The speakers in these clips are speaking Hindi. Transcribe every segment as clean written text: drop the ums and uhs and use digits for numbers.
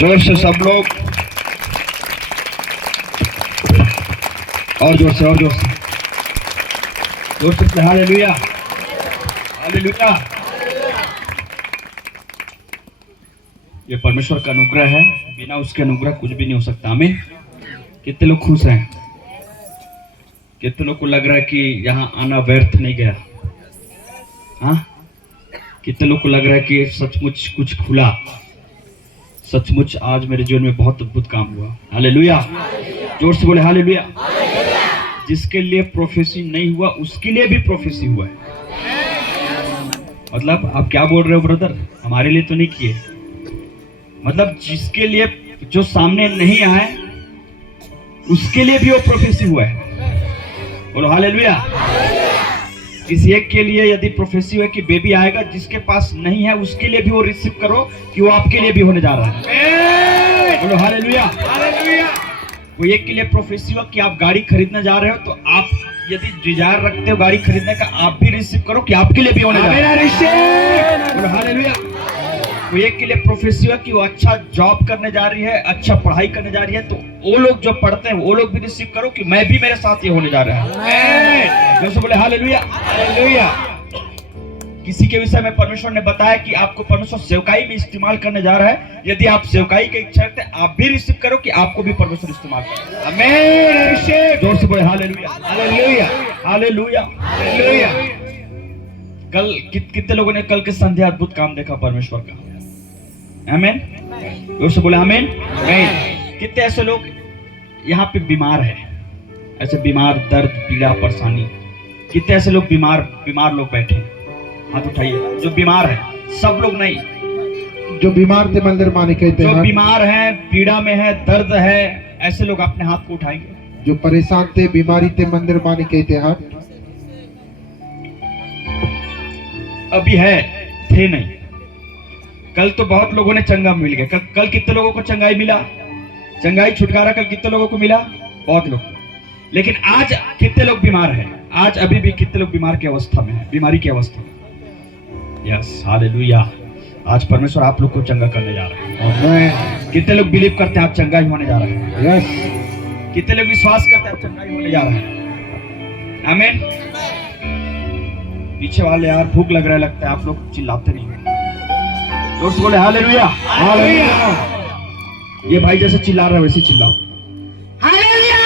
जोर से सब लोग, और जोर से, और जोर से, जोर से हालेलुया, हालेलुया। ये परमेश्वर का अनुग्रह है, बिना उसके अनुग्रह कुछ भी नहीं हो सकता। हमें कितने लोग खुश हैं? कितने लोग को लग रहा है कि यहाँ आना व्यर्थ नहीं गया? हाँ, कितने लोग को लग रहा है कि सचमुच कुछ खुला? सचमुच आज मेरे जीवन में बहुत अद्भुत काम हुआ। हालेलुया, जोर से बोले हालेलुया। जिसके लिए प्रोफेसी नहीं हुआ उसके लिए भी प्रोफेसी हुआ है। मतलब आप क्या बोल रहे हो ब्रदर? हमारे लिए तो नहीं किए। मतलब जिसके लिए, जो सामने नहीं आए उसके लिए भी वो प्रोफेसी हुआ है। बोलो हालेलुया। किसी एक के लिए यदि प्रोफेसी है कि बेबी आएगा, जिसके पास नहीं है उसके लिए भी वो रिसीव करो कि वो आपके लिए भी होने जा रहा है। बोलो हालेलुया, हालेलुया। कोई एक के लिए प्रोफेसी हो कि आप गाड़ी खरीदने जा रहे हो, तो आप यदि डिजायर रखते हो गाड़ी खरीदने का, आप भी रिसीव करो कि आपके लिए भी होने जा रहा है। बोलो हालेलुया। कोई एक के लिए प्रोफेसी हो कि वो अच्छा जॉब करने जा रही है, अच्छा पढ़ाई करने जा रही है, तो वो लोग जो पढ़ते हैं वो लोग भी रिसीव करो कि मैं भी, मेरे साथ ये होने जा रहा है। जैसे बोले हालेलुया, हालेलुया। किसी के विषय में परमेश्वर ने बताया कि आपको परमेश्वर सेवकाई में इस्तेमाल करने जा रहा है। यदि आप सेवकाई की इच्छा रखते हैं, आप भी रिसीव करो कि आपको भी परमेश्वर इस्तेमाल करे। आमीन। जोर से बोले हालेलुया, हालेलुया, हालेलुया, हालेलुया। कल कितने लोगों ने कल के संध्या अद्भुत काम देखा परमेश्वर का? आमीन। जोर से बोले आमीन। कितने ऐसे लोग यहाँ पे बीमार है, ऐसे बीमार, दर्द, पीड़ा, परेशानी? कितने ऐसे लोग बीमार लोग बैठे हैं? हाथ उठाइए। जो बीमार है, सब लोग नहीं, जो बीमार थे मंदिर माने कहते हैं, जो बीमार हैं, पीड़ा में है, दर्द है, ऐसे लोग अपने हाथ को उठाएंगे। जो परेशान थे, बीमारी थे, मंदिर माने कहते हैं। अभी है, थे नहीं। कल तो बहुत लोगों ने चंगा मिल गया। कल कितने लोगों को चंगाई मिला? चंगाई, छुटकारा कल कितने लोगों को मिला? बहुत लोग। लेकिन आज कितने लोग बीमार हैं? आज अभी भी कितने लोग बीमार की अवस्था में है, बीमारी की अवस्था में? Yes, hallelujah. आज परमेश्वर आप लोग को चंगा करने जा रहा है। कितने लोग बिलीव करते हैं आप चंगा ही होने जा रहे हैं? यस। कितने लोग विश्वास करते हैं आप चंगा ही होने जा रहे हैं? आमीन। पीछे वाले यार भूख लग रहा है, लगता है आप लोग चिल्लाते नहीं। दोस्त बोले हालेलुया, हालेलुया। ये भाई जैसे चिल्ला रहा है वैसे चिल्लाओ, हालेलुया,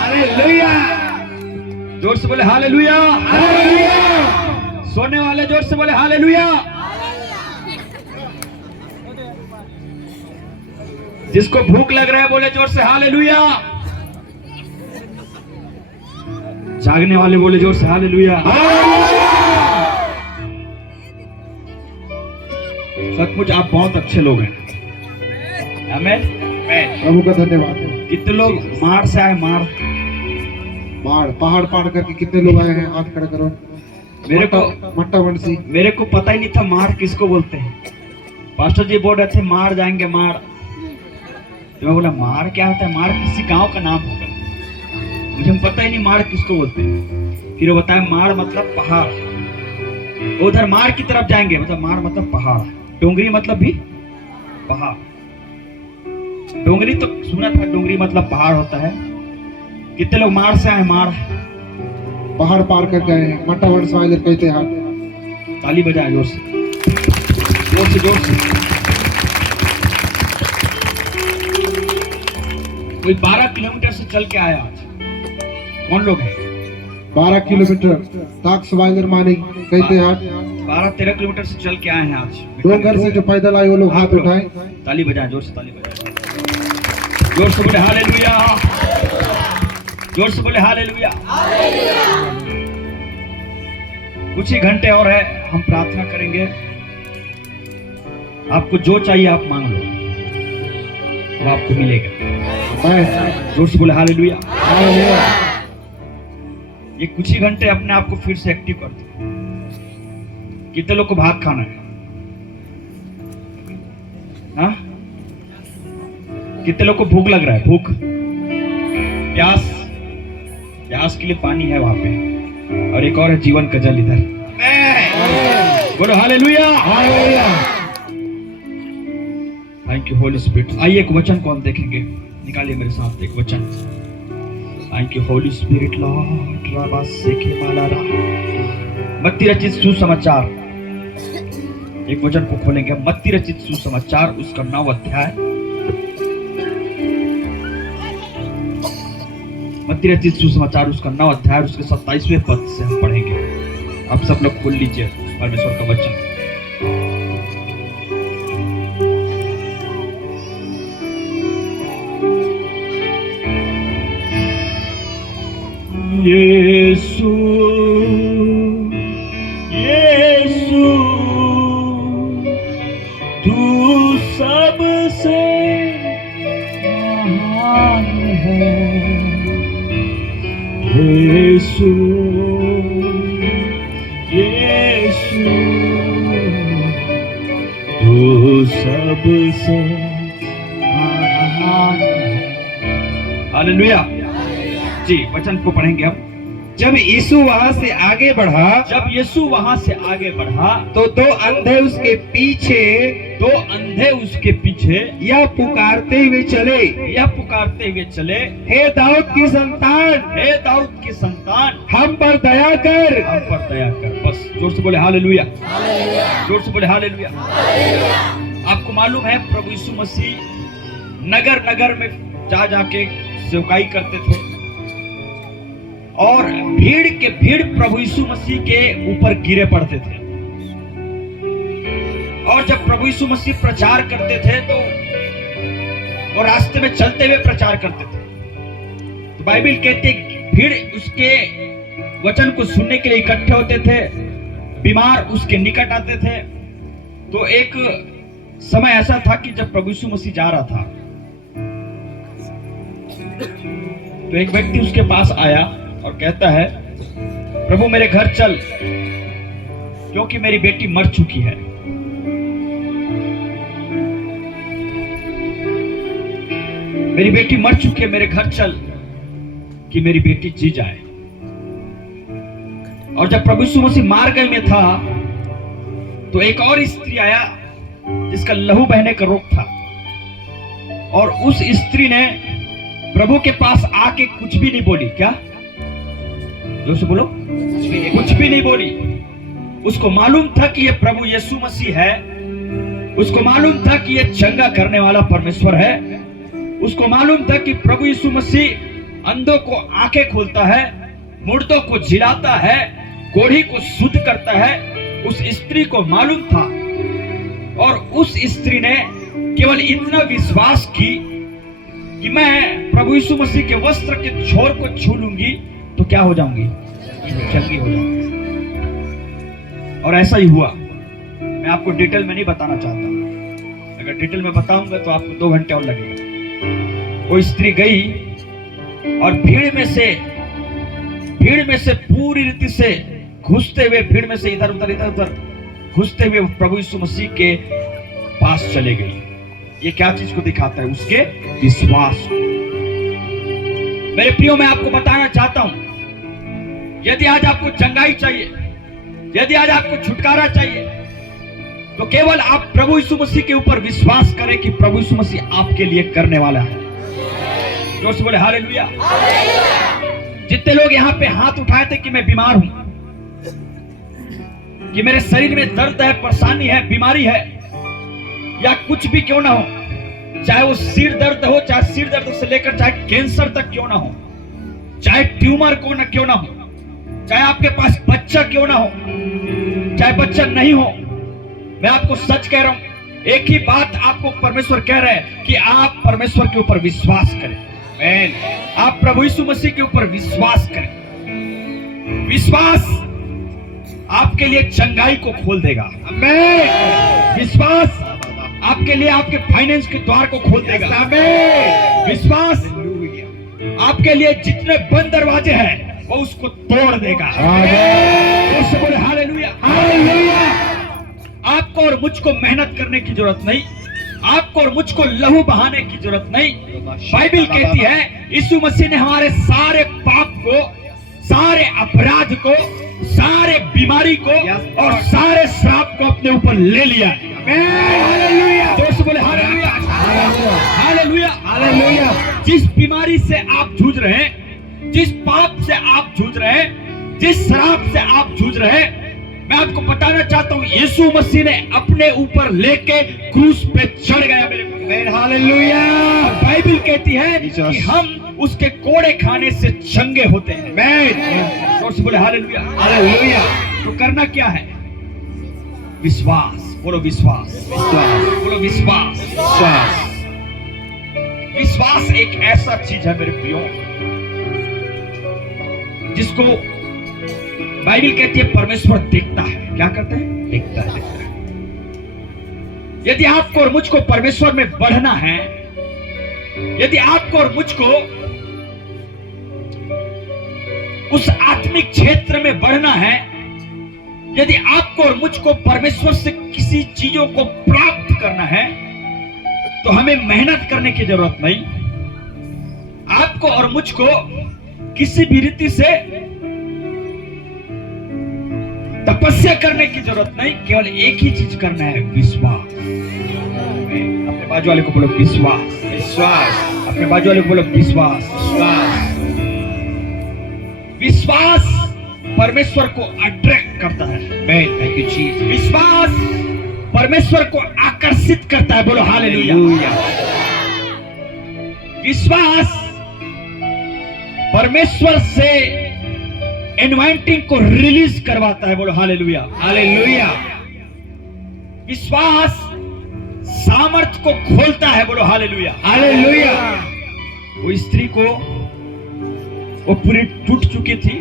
हालेलुया। जोर से बोले हालेलुया, हालेलुया। सोने वाले जोर से बोले हालेलुया। जिसको भूख लग रहा है बोले जोर से हालेलुया। जागने वाले बोले जोर से हालेलुया। सचमुच आप बहुत अच्छे लोग हैं। आमीन। प्रभु का धन्यवाद। कितने लोग मार से आए? पहाड़ पार करके कितने लोग आए हैं? हाथ खड़ा करो। मट्टा वंशी। मेरे को पता ही नहीं था मार किसको बोलते हैं। पास्टर जी बोल रहे थे मार जाएंगे, मार। तो मैं बोला मार क्या होता है? मार किसी गांव का नाम होगा, मुझे पता ही नहीं मार किसको बोलते हैं। फिर वो बताया मार मतलब पहाड़। उधर मार की तरफ जाएंगे, मतलब मार मतलब पहाड़। डोंगरी मतलब भी पहाड़। डोंगरी तो सुना था, डोंगरी मतलब पहाड़ होता है। कितने लोग मार से आए? मार, पहाड़ पार कर गए हैं। मट्टा वंश वाले कहते हैं। ताली बजाए जोर से, जोर से, जोर से। कोई 12 किलोमीटर से चल के आया आज। कौन लोग हैं? 12 किलोमीटर ताक्स वाइलर माने कहते हैं। 12-13 किलोमीटर से चल के आए हैं आज। दो घर से जो पैदल आए वो लोग हाथ उठाए। ताली बजाएं, जोर से ताली बजाएं। जोर से बोले हालेलुया, जोर से बोले हालेलुया। कुछ ही घंटे और है, हम प्रार्थना करेंगे। आपको जो चाहिए आप मांग लो, वो आपको मिलेगा। जोर से बोले हालेलुया, हालेलुया। ये कुछ ही घंटे अपने आप को फिर से एक्टिव कर दो। कितने लोग को भात खाना है? हाँ? कितने लोग को भूख लग रहा है? भूख, प्यास, प्यास के लिए पानी है वहां पे, और एक और है जीवन का जल इधर। बोलो hallelujah, hallelujah. Thank thank you holy spirit. आइए एक वचन को हम देखेंगे, निकालिए मेरे साथ एक वचन। Thank you holy spirit Lord. राबा सेके माला रा। मत्ती रचित सुसमाचार, एक वचन को खोलेंगे। मत्ती रचित सुसमाचार उसका 9 अध्याय। मत्ती रचित सुसमाचार उसका 9 अध्याय उसके 27वें पद से हम पढ़ेंगे। आप सब लोग खोल लीजिए परमेश्वर का वचन। यीशु यीशु तू सबसे महान है। यीशु यीशु तू सबसे महान है। हालेलुया। जी, वचन को पढ़ेंगे हम। जब यीशु वहां से आगे बढ़ा, जब यीशु वहां से आगे बढ़ा तो 2 अंधे उसके पीछे 2 अंधे उसके पीछे यह पुकारते हुए चले, हे दाऊद की संतान, हे दाऊद की संतान, हम पर दया कर। हम पर दया कर। बस जोर से बोले हालेलुया। जोर से बोले हालेलुया। आपको मालूम है प्रभु यीशु मसीह नगर नगर में जा जाके सेवकाई करते थे और भीड़ प्रभु यीशु मसीह के ऊपर गिरे पड़ते थे। और जब प्रभु यीशु मसीह प्रचार करते थे तो वो रास्ते में चलते हुए प्रचार करते थे, तो बाइबल कहते भीड़ उसके वचन को सुनने के लिए इकट्ठे होते थे, बीमार उसके निकट आते थे। तो एक समय ऐसा था कि जब प्रभु यीशु मसीह जा रहा था तो एक व्यक्ति उसके पास आया और कहता है, प्रभु मेरे घर चल, क्योंकि मेरी बेटी मर चुकी है। मेरी बेटी मर चुकी है, मेरे घर चल कि मेरी बेटी जी जाए। और जब प्रभु यीशु मसीह मार्ग में था तो एक और स्त्री आया जिसका लहू बहने का रोग था, और उस स्त्री ने प्रभु के पास आके कुछ भी नहीं बोली। क्या? जोर से बोलो। कुछ भी नहीं बोली। उसको मालूम था कि ये प्रभु यीशु मसीह है, उसको मालूम था कि ये चंगा करने वाला परमेश्वर है, उसको मालूम था कि प्रभु यीशु मसीह अंधों को आंखें खोलता है, मुर्दों को जिलाता है, कोढ़ी को शुद्ध करता है। उस स्त्री को मालूम था और उस स्त्री ने केवल इतना विश्वास की कि मैं प्रभु यीशु मसीह के वस्त्र के छोर को छू लूंगी तो क्या हो जाऊंगी? चंगी हो जाऊंगी। और ऐसा ही हुआ। मैं आपको डिटेल में नहीं बताना चाहता, अगर डिटेल में बताऊंगा तो आपको 2 घंटे और लगेगा। वो स्त्री गई और भीड़ में से पूरी रीति से घुसते हुए, भीड़ में से इधर उधर घुसते हुए प्रभु यीशु मसीह के पास चले गई। ये क्या चीज को दिखाता है? उसके विश्वास को। मेरे प्रियो, मैं आपको बताना चाहता हूं, यदि आज आपको चंगाई चाहिए, यदि आज आपको छुटकारा चाहिए, तो केवल आप प्रभु यीशु मसीह के ऊपर विश्वास करें कि प्रभु यीशु मसीह आपके लिए करने वाला है। जोर से बोले हालेलुया। जितने लोग यहाँ पे हाथ उठाए थे कि मैं बीमार हूं, कि मेरे शरीर में दर्द है, परेशानी है, बीमारी है, या कुछ भी क्यों ना हो, चाहे वो सिर दर्द हो, चाहे सिर दर्द से लेकर चाहे कैंसर तक क्यों ना हो, चाहे ट्यूमर को ना क्यों ना हो, चाहे आपके पास बच्चा क्यों ना हो, चाहे बच्चा नहीं हो, मैं आपको सच कह रहा हूं, एक ही बात आपको परमेश्वर कह रहे हैं कि आप परमेश्वर के ऊपर विश्वास करें। आप प्रभु यीशु मसीह के ऊपर विश्वास करें। विश्वास आपके लिए चंगाई को खोल देगा। आमीन। विश्वास आपके लिए आपके फाइनेंस के द्वार को खोल देगा। आमीन। विश्वास आपके लिए जितने बंद दरवाजे हैं वो उसको तोड़ देगा। आमीन। उससे बोले हालेलुया। हालेलुया। आपको और मुझको मेहनत करने की जरूरत नहीं, आपको और मुझको लहू बहाने की जरूरत नहीं। बाइबल कहती है यीशु मसीह ने हमारे सारे पाप को, सारे अपराध को, सारे बीमारी को और सारे श्राप को अपने ऊपर ले लिया है। हालेलुया। दोस्त बोले हालेलुया। हालेलुया। जिस बीमारी से आप जूझ रहे हैं, जिस पाप से आप जूझ रहे हैं, जिस शराब से आप जूझ रहे हैं, मैं आपको बताना चाहता हूं, यीशु मसीह ने अपने ऊपर लेके क्रूस पे चढ़ गया मेरे भाई। हालेलुया। बाइबल कहती है Jesus. कि हम उसके कोड़े खाने से चंगे होते हैं। मैं जोर से बोले हालेलुया। हालेलुया। तो करना क्या है? विश्वास। बोलो विश्वास। विश्वास। बोलो विश्वास। विश्वास। विश्वास एक ऐसा चीज है मेरे प्रियो, जिसको बाइबल कहती है परमेश्वर देखता है। क्या करता है? देखता है। यदि आपको और मुझको परमेश्वर में बढ़ना है, यदि आपको और मुझको उस आत्मिक क्षेत्र में बढ़ना है, यदि आपको और मुझको परमेश्वर से किसी चीजों को प्राप्त करना है, तो हमें मेहनत करने की जरूरत नहीं। आपको और मुझको किसी भी रीति से तपस्या करने की जरूरत नहीं, केवल एक ही चीज करना है, विश्वास। अपने बाजू वाले को बोलो विश्वास। विश्वास। अपने बाजू वाले को बोलो विश्वास। विश्वास। विश्वास परमेश्वर को अट्रैक्ट करता है। Man thank you Jesus. विश्वास परमेश्वर को आकर्षित करता है। बोलो हालेलुया। विश्वास परमेश्वर से एनवाइंटिंग को रिलीज करवाता है। बोलो हालेलुया। हालेलुया। विश्वास सामर्थ को खोलता है। बोलो हालेलुया। हालेलुया। वो स्त्री को, वो पूरी टूट चुकी थी,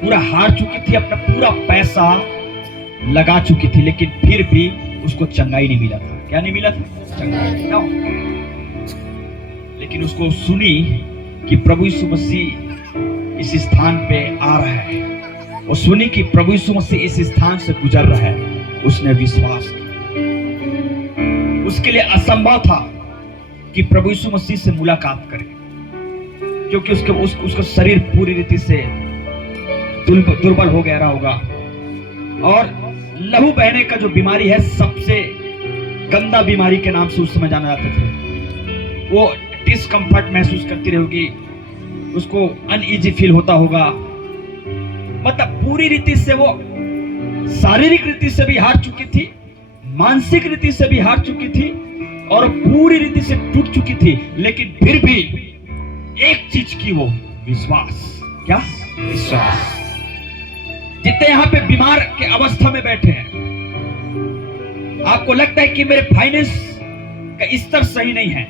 पूरा हार चुकी थी, अपना पूरा पैसा लगा चुकी थी, लेकिन फिर भी उसको चंगाई नहीं मिला था। क्या नहीं मिला था? चंगाई। No. लेकिन उसको सुनी कि प्रभु यीशु मसीह इस स्थान पे आ रहा है, वो सुनी कि प्रभु यीशु मसीह इस स्थान से गुजर रहा है, उसने विश्वास किया। उसके लिए असंभव था कि प्रभु यीशु मसीह से मुलाकात करे, क्योंकि उसका शरीर पूरी रीति से दुर्बल हो गया होगा, और लहू बहने का जो बीमारी है, सबसे गंदा बीमारी के नाम से उस समय जाना जाते थे। वो डिस्कम्फर्ट महसूस करती रहेगी, उसको अनईजी फील होता होगा, मतलब पूरी रीति से वो शारीरिक रीति से भी हार चुकी थी, मानसिक रीति से भी हार चुकी थी, और पूरी रीति से टूट चुकी थी, लेकिन फिर भी एक चीज की, वो विश्वास। क्या? विश्वास। जितने यहां पे बीमार के अवस्था में बैठे हैं, आपको लगता है कि मेरे फाइनेंस का स्तर सही नहीं है,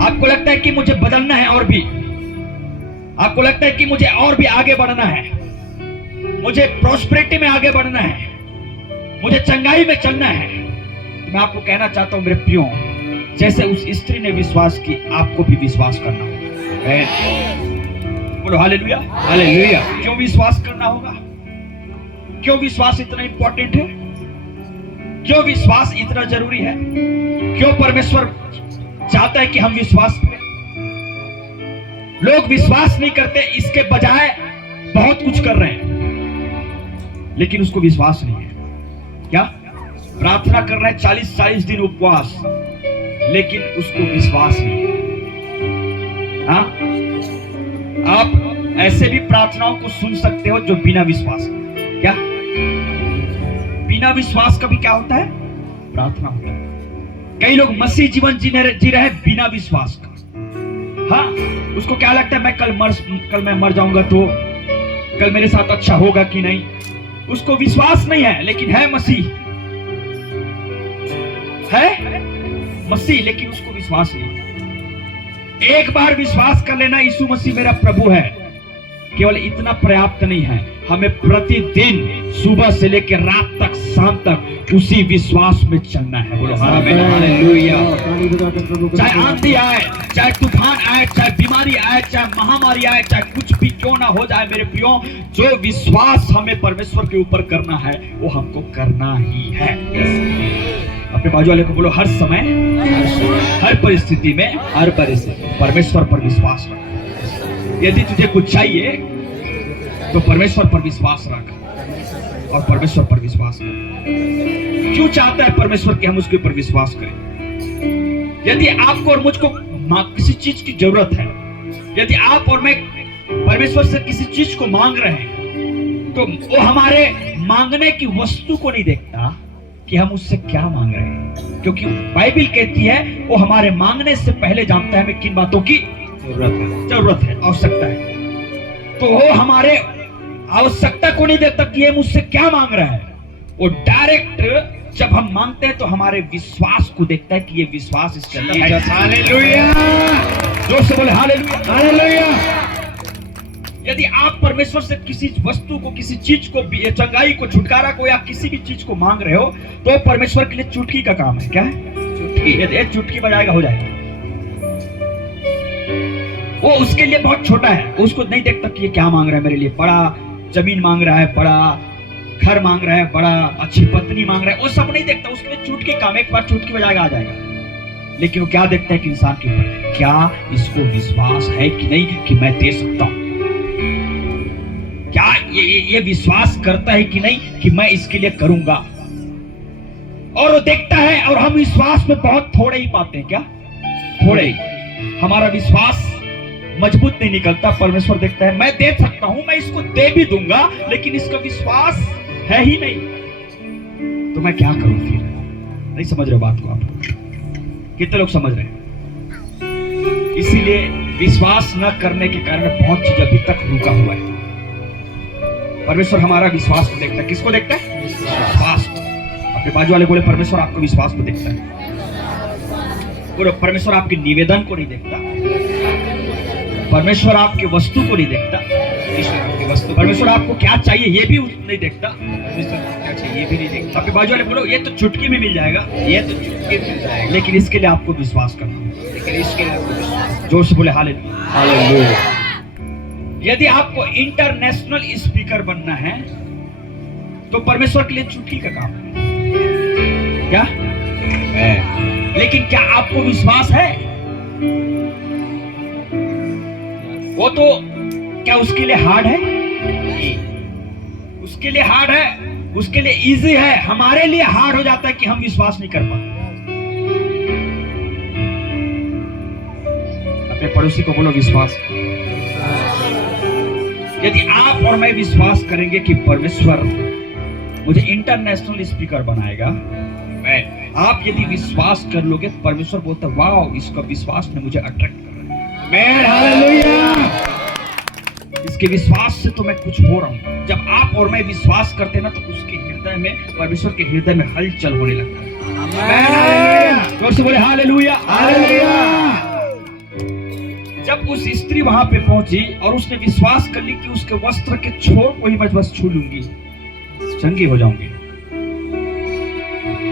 आपको लगता है कि मुझे बदलना है, और भी आपको लगता है कि मुझे और भी आगे बढ़ना है, मुझे प्रॉस्पेरिटी में आगे बढ़ना है, मुझे चंगाई में चलना है, तो मैं आपको कहना चाहता हूं मेरे प्रियो, जैसे उस स्त्री ने विश्वास की, आपको भी विश्वास करना होगा। बोलो हालेलुया। हालेलुया। क्यों विश्वास करना होगा? क्यों विश्वास इतना इंपॉर्टेंट है? क्यों विश्वास इतना जरूरी है? क्यों परमेश्वर चाहता है कि हम विश्वास करें? लोग विश्वास नहीं करते, इसके बजाय बहुत कुछ कर रहे हैं, लेकिन उसको विश्वास नहीं है। क्या? प्रार्थना कर रहे हैं 40-40 दिन उपवास, लेकिन उसको विश्वास नहीं है। हाँ? आप ऐसे भी प्रार्थनाओं को सुन सकते हो जो बिना विश्वास के। क्या? बिना विश्वास का भी क्या होता है? प्रार्थना होता है। कई लोग मसीह जीवन जी रहे हैं बिना विश्वास का। हाँ, उसको क्या लगता है, मैं कल मैं मर जाऊंगा तो कल मेरे साथ अच्छा होगा कि नहीं, उसको विश्वास नहीं है, लेकिन है मसीह, है मसीह, लेकिन उसको विश्वास नहीं। एक बार विश्वास कर लेना यीशु मसीह मेरा प्रभु है, केवल इतना पर्याप्त नहीं है, हमें प्रतिदिन सुबह से लेकर रात तक, शाम तक उसी विश्वास में चलना है। बोलो हालेलुया। चाहे आंधी आए, चाहे तूफान आए, चाहे बीमारी आए, चाहे महामारी आए, चाहे कुछ भी क्यों ना हो जाए मेरे प्रियो, जो विश्वास हमें परमेश्वर के ऊपर करना है वो हमको करना ही है। अपने बाजू वाले को बोलो, हर समय, हर परिस्थिति में, हर परिस्थिति परमेश्वर पर विश्वास रख। यदि तुझे कुछ चाहिए तो परमेश्वर पर विश्वास रख, और परमेश्वर पर विश्वास कर। क्यों चाहता है परमेश्वर कि हम उसके ऊपर विश्वास करें? यदि आपको और मुझको किसी चीज की जरूरत है, यदि आप और मैं परमेश्वर से किसी चीज को मांग रहे हैं, तो वो हमारे मांगने की वस्तु को नहीं देखता कि हम उससे क्या मांग रहे हैं, क्योंकि बाइबल कहती है वो हमारे मांगने से पहले जानता है हमें किन बातों की जरूरत है, आवश्यकता है। तो वो हमारे आवश्यकता को नहीं देखता कि ये मुझसे क्या मांग रहा है, वो डायरेक्ट जब हम मांगते हैं तो हमारे विश्वास को देखता है कि ये विश्वास इसके अंदर है। हालेलुया, जोर से बोले हालेलुया। हालेलुया। यदि आप परमेश्वर से किसी वस्तु को, किसी चीज को, चंगाई को, छुटकारा को या किसी भी चीज को मांग रहे हो, तो परमेश्वर के लिए चुटकी का काम है। क्या है? चुटकी। यदि एक चुटकी बजाएगा हो जाएगा। वो उसके लिए बहुत छोटा है, उसको नहीं देखता कि ये क्या मांग रहा है मेरे लिए। बड़ा जमीन मांग रहा है, बड़ा घर मांग रहा है, बड़ा अच्छी पत्नी मांग रहा है, वो सब नहीं देखता। उसके लिए चुटकी काम, एक बार चुटकी बजाएगा आ जाएगा। लेकिन वो क्या देखता है कि इंसान के ऊपर क्या इसको विश्वास है कि नहीं कि मैं दे सकता हूं, क्या ये विश्वास करता है कि नहीं कि मैं इसके लिए करूंगा। और वो देखता है, और हम विश्वास में बहुत थोड़े ही पाते हैं। क्या? थोड़े ही। हमारा विश्वास मजबूत नहीं निकलता। परमेश्वर देखता है मैं दे सकता हूं, मैं इसको दे भी दूंगा, लेकिन इसका विश्वास है ही नहीं, तो मैं क्या करूं फिर? नहीं समझ रहे बात को आप? कितने लोग समझ रहे हैं? इसीलिए विश्वास न करने के कारण बहुत चीज अभी तक रुका हुआ है। परमेश्वर हमारा विश्वास को देखता है। किसको देखता है? विश्वास को। अपने बाजू वाले बोले परमेश्वर आपको विश्वास को देखता है। बोलो परमेश्वर आपके निवेदन को नहीं देखता, परमेश्वर आपके वस्तु को नहीं देखता, परमेश्वर आपको क्या चाहिए ये भी नहीं देखता, क्या चाहिए ये भी नहीं देखता। आपके बाजू वाले बोलो ये तो चुटकी में मिल जाएगा, ये तो चुटकी में मिल जाएगा, लेकिन इसके लिए आपको विश्वास करना है। लेकिन इसके लिए आपको विश्वास। जोर से बोले हालेलुया। हालेलुया। यदि आपको इंटरनेशनल स्पीकर बनना है तो परमेश्वर के लिए चुटकी का काम है। क्या है? लेकिन क्या आपको विश्वास है? वो तो क्या उसके लिए हार्ड है? उसके लिए हार्ड है, उसके लिए इजी है। हमारे लिए हार्ड हो जाता है कि हम विश्वास नहीं कर पाते। अपने पड़ोसी को बोलो विश्वास। यदि आप और मैं विश्वास करेंगे कि परमेश्वर मुझे इंटरनेशनल स्पीकर बनाएगा, आप यदि विश्वास कर लोगे, परमेश्वर बोलता है वाह इसका विश्वास ने मुझे अट्रैक्ट कर रहा है। हालेलुया। इसके विश्वास से तो मैं कुछ हो रहा हूं। जब आप और मैं विश्वास करते ना तो उसके हृदय में, परमेश्वर के हृदय में हलचल होने लगता है। जोर से बोले हालेलुया। हालेलुया। जब उस स्त्री वहां पे पहुंची और उसने विश्वास कर ली कि उसके वस्त्र के छोर को ही मैं बस छू लूंगी, चंगी हो जाऊंगी,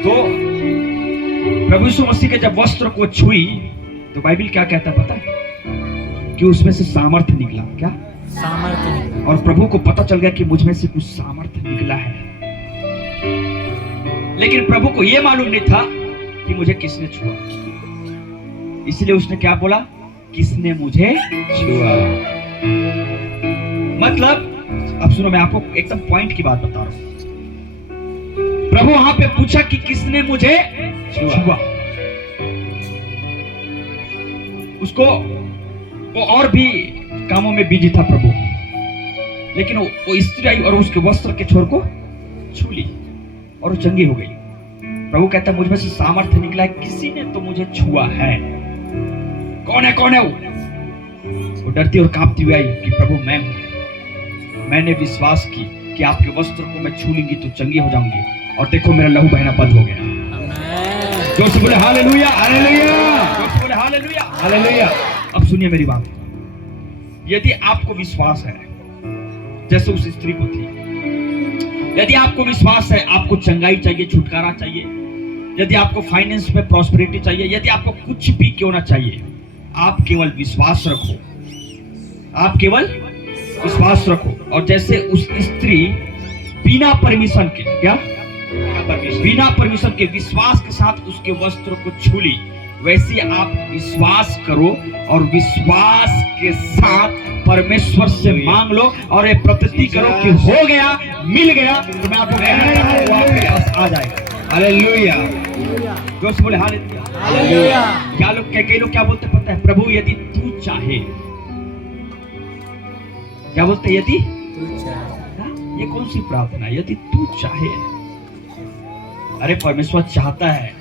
तो प्रभु यीशु मसीह के जब वस्त्र को छुई तो बाइबल क्या कहता है पता है? कि उसमें से सामर्थ्य निकला। क्या? सामर्थ्य। और प्रभु को पता चल गया कि मुझ में से कुछ सामर्थ्य निकला है, लेकिन प्रभु को यह मालूम नहीं था कि मुझे किसने छुआ। इसलिए उसने क्या बोला? किसने मुझे छुआ। मतलब अब सुनो, मैं आपको एकदम पॉइंट की बात बता रहा हूं। प्रभु वहां पे पूछा कि किसने मुझे छुआ। उसको वो और भी कामों में बिजी था प्रभु, लेकिन वो स्त्री आई और उसके वस्त्र के छोर को छू ली और वो चंगी हो गई। प्रभु कहता है मुझ में से सामर्थ्य निकला है, किसी ने तो मुझे छुआ है। कौन है? कौन है वो डरती और कांपती हुई आई कि प्रभु मैं हूं। मैंने विश्वास की कि आपके वस्त्र को मैं छू लूंगी तो चंगी हो जाऊंगी, और देखो मेरा लहू बहना बंद हो गया। जोर से बोले हालेलुया। हालेलुया। जोर से बोले हालेलुया। हालेलुया। अब सुनिए मेरी बात। यदि आपको विश्वास है जैसे उस स्त्री को थी, यदि आपको विश्वास है, आपको चंगाई चाहिए, छुटकारा चाहिए, यदि आपको फाइनेंस में प्रॉस्पेरिटी चाहिए, यदि आपको कुछ भी क्यों ना चाहिए, आप केवल विश्वास रखो। आप केवल विश्वास रखो। और जैसे उस स्त्री बिना परमिशन के, क्या बिना परमिशन के विश्वास के साथ उसके वस्त्र को छू ली, वैसे आप विश्वास करो और विश्वास के साथ परमेश्वर से मांग लो और ये प्रतिष्ठित करो कि हो गया, मिल गया, तो मैं आपको कहना चाहता हूं आपके पास आ जाएगा। हालेलुया। जोर से बोले हालेलुया। क्या लोग कई लोग क्या बोलते पता है, प्रभु यदि तू चाहे, क्या बोलते हैं, यदि हाँ, ये कौन सी प्रार्थना है, यदि तू चाहे। अरे परमेश्वर चाहता है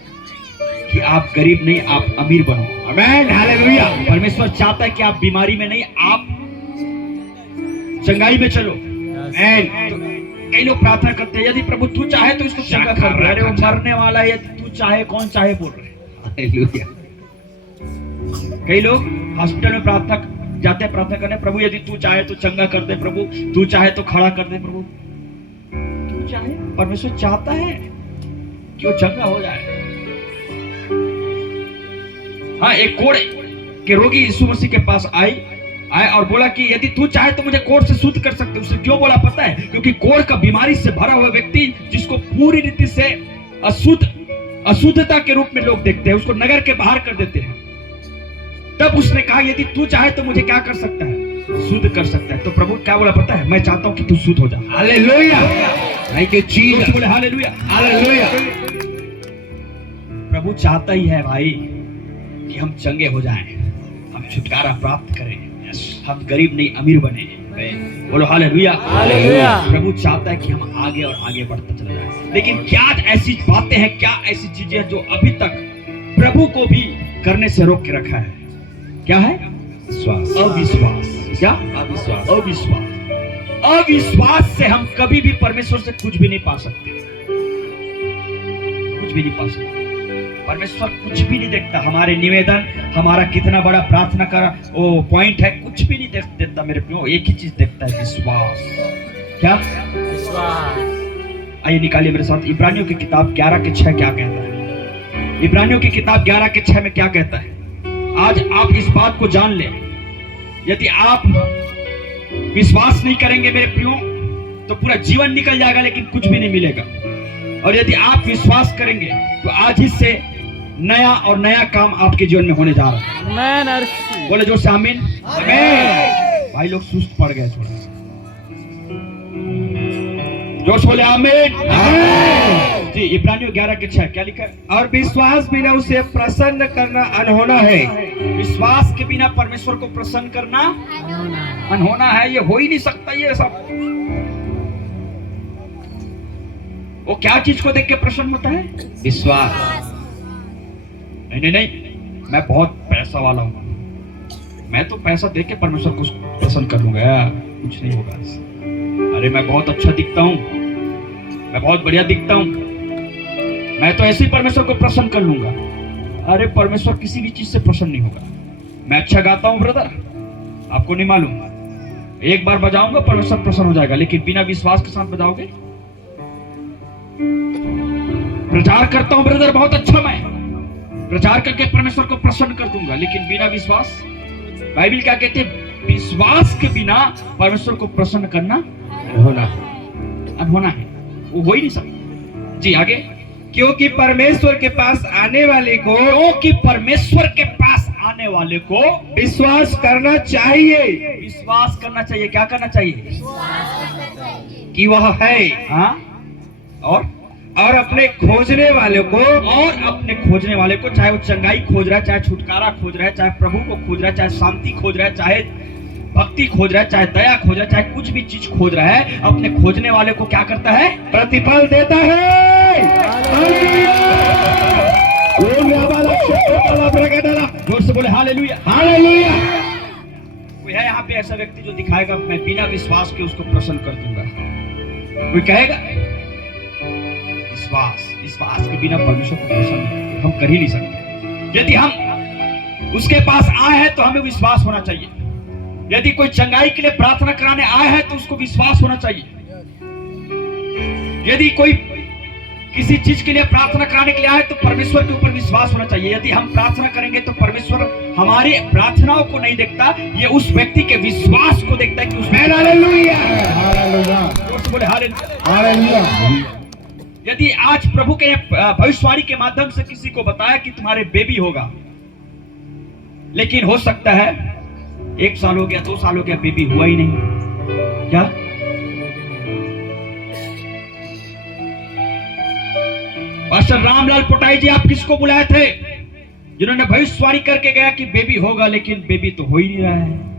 कि आप गरीब नहीं, आप अमीर बनो। आमेन, हालेलुया। परमेश्वर चाहता है कि आप बीमारी में नहीं, आप चंगाई में चलो। आमेन। कई लोग प्रार्थना करते हैं, यदि प्रभु तू चाहे तो इसको चंगा कर दे। अरे वो मरने वाला है, यदि तू चाहे, कौन चाहे बोल रहे हैं। हालेलुया। कई लोग हॉस्पिटल में प्रार्थना जाते हैं, प्रार्थना करने, प्रभु यदि तू चाहे तो चंगा कर दे, प्रभु तू चाहे तो खड़ा कर दे। प्रभु तू चाहे, परमेश्वर चाहता है कि वो चंगा हो जाए। हाँ, एक कोढ़ के रोगी यीशु मसीह के पास आए और बोला कि यदि तू चाहे तो मुझे कोढ़ से शुद्ध कर सकते। उसने क्यों बोला पता है, क्योंकि कोढ़ का बीमारी से भरा हुआ व्यक्ति जिसको पूरी रीति से अशुद्धता के रूप में लोग देखते हैं, उसको नगर के बाहर कर देते हैं। तब उसने कहा यदि तू चाहे तो मुझे क्या कर सकता है, शुद्ध कर सकता है। तो प्रभु क्या बोला पता है, मैं चाहता हूं कि तू शुद्ध हो जा। हालेलुया। Thank you Jesus. बोले हालेलुया। हालेलुया। प्रभु चाहता ही है भाई कि हम चंगे हो जाएं, हम छुटकारा प्राप्त करें, हम गरीब नहीं अमीर बने। बोलो हालेलुया। हालेलुया। प्रभु चाहता है कि हम आगे और आगे बढ़ते चले जाएं। लेकिन क्या ऐसी बातें हैं, क्या ऐसी चीजें जो अभी तक प्रभु को भी करने से रोक के रखा है? क्या है? विश्वास। अविश्वास। क्या? अविश्वास। अविश्वास। अविश्वास से हम कभी भी परमेश्वर से कुछ भी नहीं पा सकते, कुछ भी नहीं पा सकते। परमेश्वर कुछ भी नहीं देखता, हमारे निवेदन, हमारा कितना बड़ा प्रार्थना का वो पॉइंट है, कुछ भी नहीं देखता मेरे प्रियो। एक ही चीज देखता है, विश्वास। क्या? विश्वास। आइए निकालिए मेरे साथ इब्रानियों की किताब 11:6 क्या कहता है। इब्रानियों की किताब 11:6 में क्या कहता है? आज आप इस बात को जान लें, यदि आप विश्वास नहीं करेंगे मेरे प्रियो तो पूरा जीवन निकल जाएगा लेकिन कुछ भी नहीं मिलेगा। और यदि आप विश्वास करेंगे तो आज ही से नया और नया काम आपके जीवन में होने जा रहा है। आमीन। बोले जो से आमीन। आमीन। भाई लोग सुस्त पड़ गए थोड़ा, जोश बोले आमीन। जी, इब्रानियों 11:6 क्या लिखा है? और विश्वास बिना उसे प्रसन्न करना अनहोना है। विश्वास के बिना परमेश्वर को प्रसन्न करना अनहोना है, ये हो ही नहीं सकता। ये सब वो क्या चीज को देख के प्रसन्न होता है? विश्वास। नहीं, मैं बहुत पैसा वाला हूं, मैं तो पैसा दे के परमेश्वर को प्रसन्न कर लूंगा, कुछ नहीं होगा। अरे मैं बहुत अच्छा दिखता हूं, मैं बहुत बढ़िया दिखता हूं, मैं तो ऐसे ही परमेश्वर को प्रसन्न कर लूंगा। अरे परमेश्वर किसी भी चीज से प्रसन्न नहीं होगा। मैं अच्छा गाता हूं ब्रदर, आपको नहीं मालूम, एक बार बजाऊंगा परमेश्वर प्रसन्न हो जाएगा, लेकिन बिना विश्वास के साथ बजाओगे। प्रचार करता हूं ब्रदर बहुत अच्छा, मैं प्रचार करके परमेश्वर को प्रसन्न कर दूंगा, लेकिन बिना विश्वास, बाइबल क्या कहते हैं? विश्वास के बिना परमेश्वर को प्रसन्न करना अनहोना है, वो हो ही नहीं सकता। जी आगे। क्योंकि परमेश्वर के पास आने वाले को विश्वास करना चाहिए। विश्वास करना चाहिए। क्या करना चाहिए? कि वह है। हाँ, और अपने खोजने वाले को, चाहे वो चंगाई खोज रहा है, चाहे छुटकारा खोज रहा है, चाहे प्रभु को खोज रहा है, चाहे शांति खोज रहा है, चाहे भक्ति खोज रहा है, चाहे दया खोज रहा है, चाहे कुछ भी चीज खोज रहा है, अपने खोजने वाले को क्या करता है? प्रतिफल देता है। जोर से बोले हालेलुया। हालेलुया। कोई है यहाँ पे ऐसा व्यक्ति जो दिखाएगा मैं बिना विश्वास के उसको प्रसन्न कर दूंगा? कोई कहेगा? विश्वास के बिना परमेश्वर को प्रसन्न हम कर ही नहीं सकते। यदि हम उसके पास आए हैं तो हमें विश्वास होना चाहिए। यदि कोई चंगाई के लिए प्रार्थना कराने आए हैं तो उसको विश्वास होना चाहिए। यदि कोई किसी चीज के लिए प्रार्थना कराने के लिए आए तो परमेश्वर के ऊपर विश्वास होना चाहिए। यदि हम प्रार्थना करेंगे तो परमेश्वर हमारी प्रार्थनाओं को नहीं देखता, ये उस व्यक्ति के विश्वास को देखता है कि उसमें हालेलुया। बोले हालेलुया। यदि आज प्रभु के भविष्यवाणी के माध्यम से किसी को बताया कि तुम्हारे बेबी होगा, लेकिन हो सकता है 1 साल हो गया, 2 साल हो गया, बेबी हुआ ही नहीं, क्या पास्टर रामलाल पोटाई जी, आप किसको बुलाए थे? जिन्होंने भविष्यवाणी करके गया कि बेबी होगा, लेकिन बेबी तो हो ही नहीं रहा है।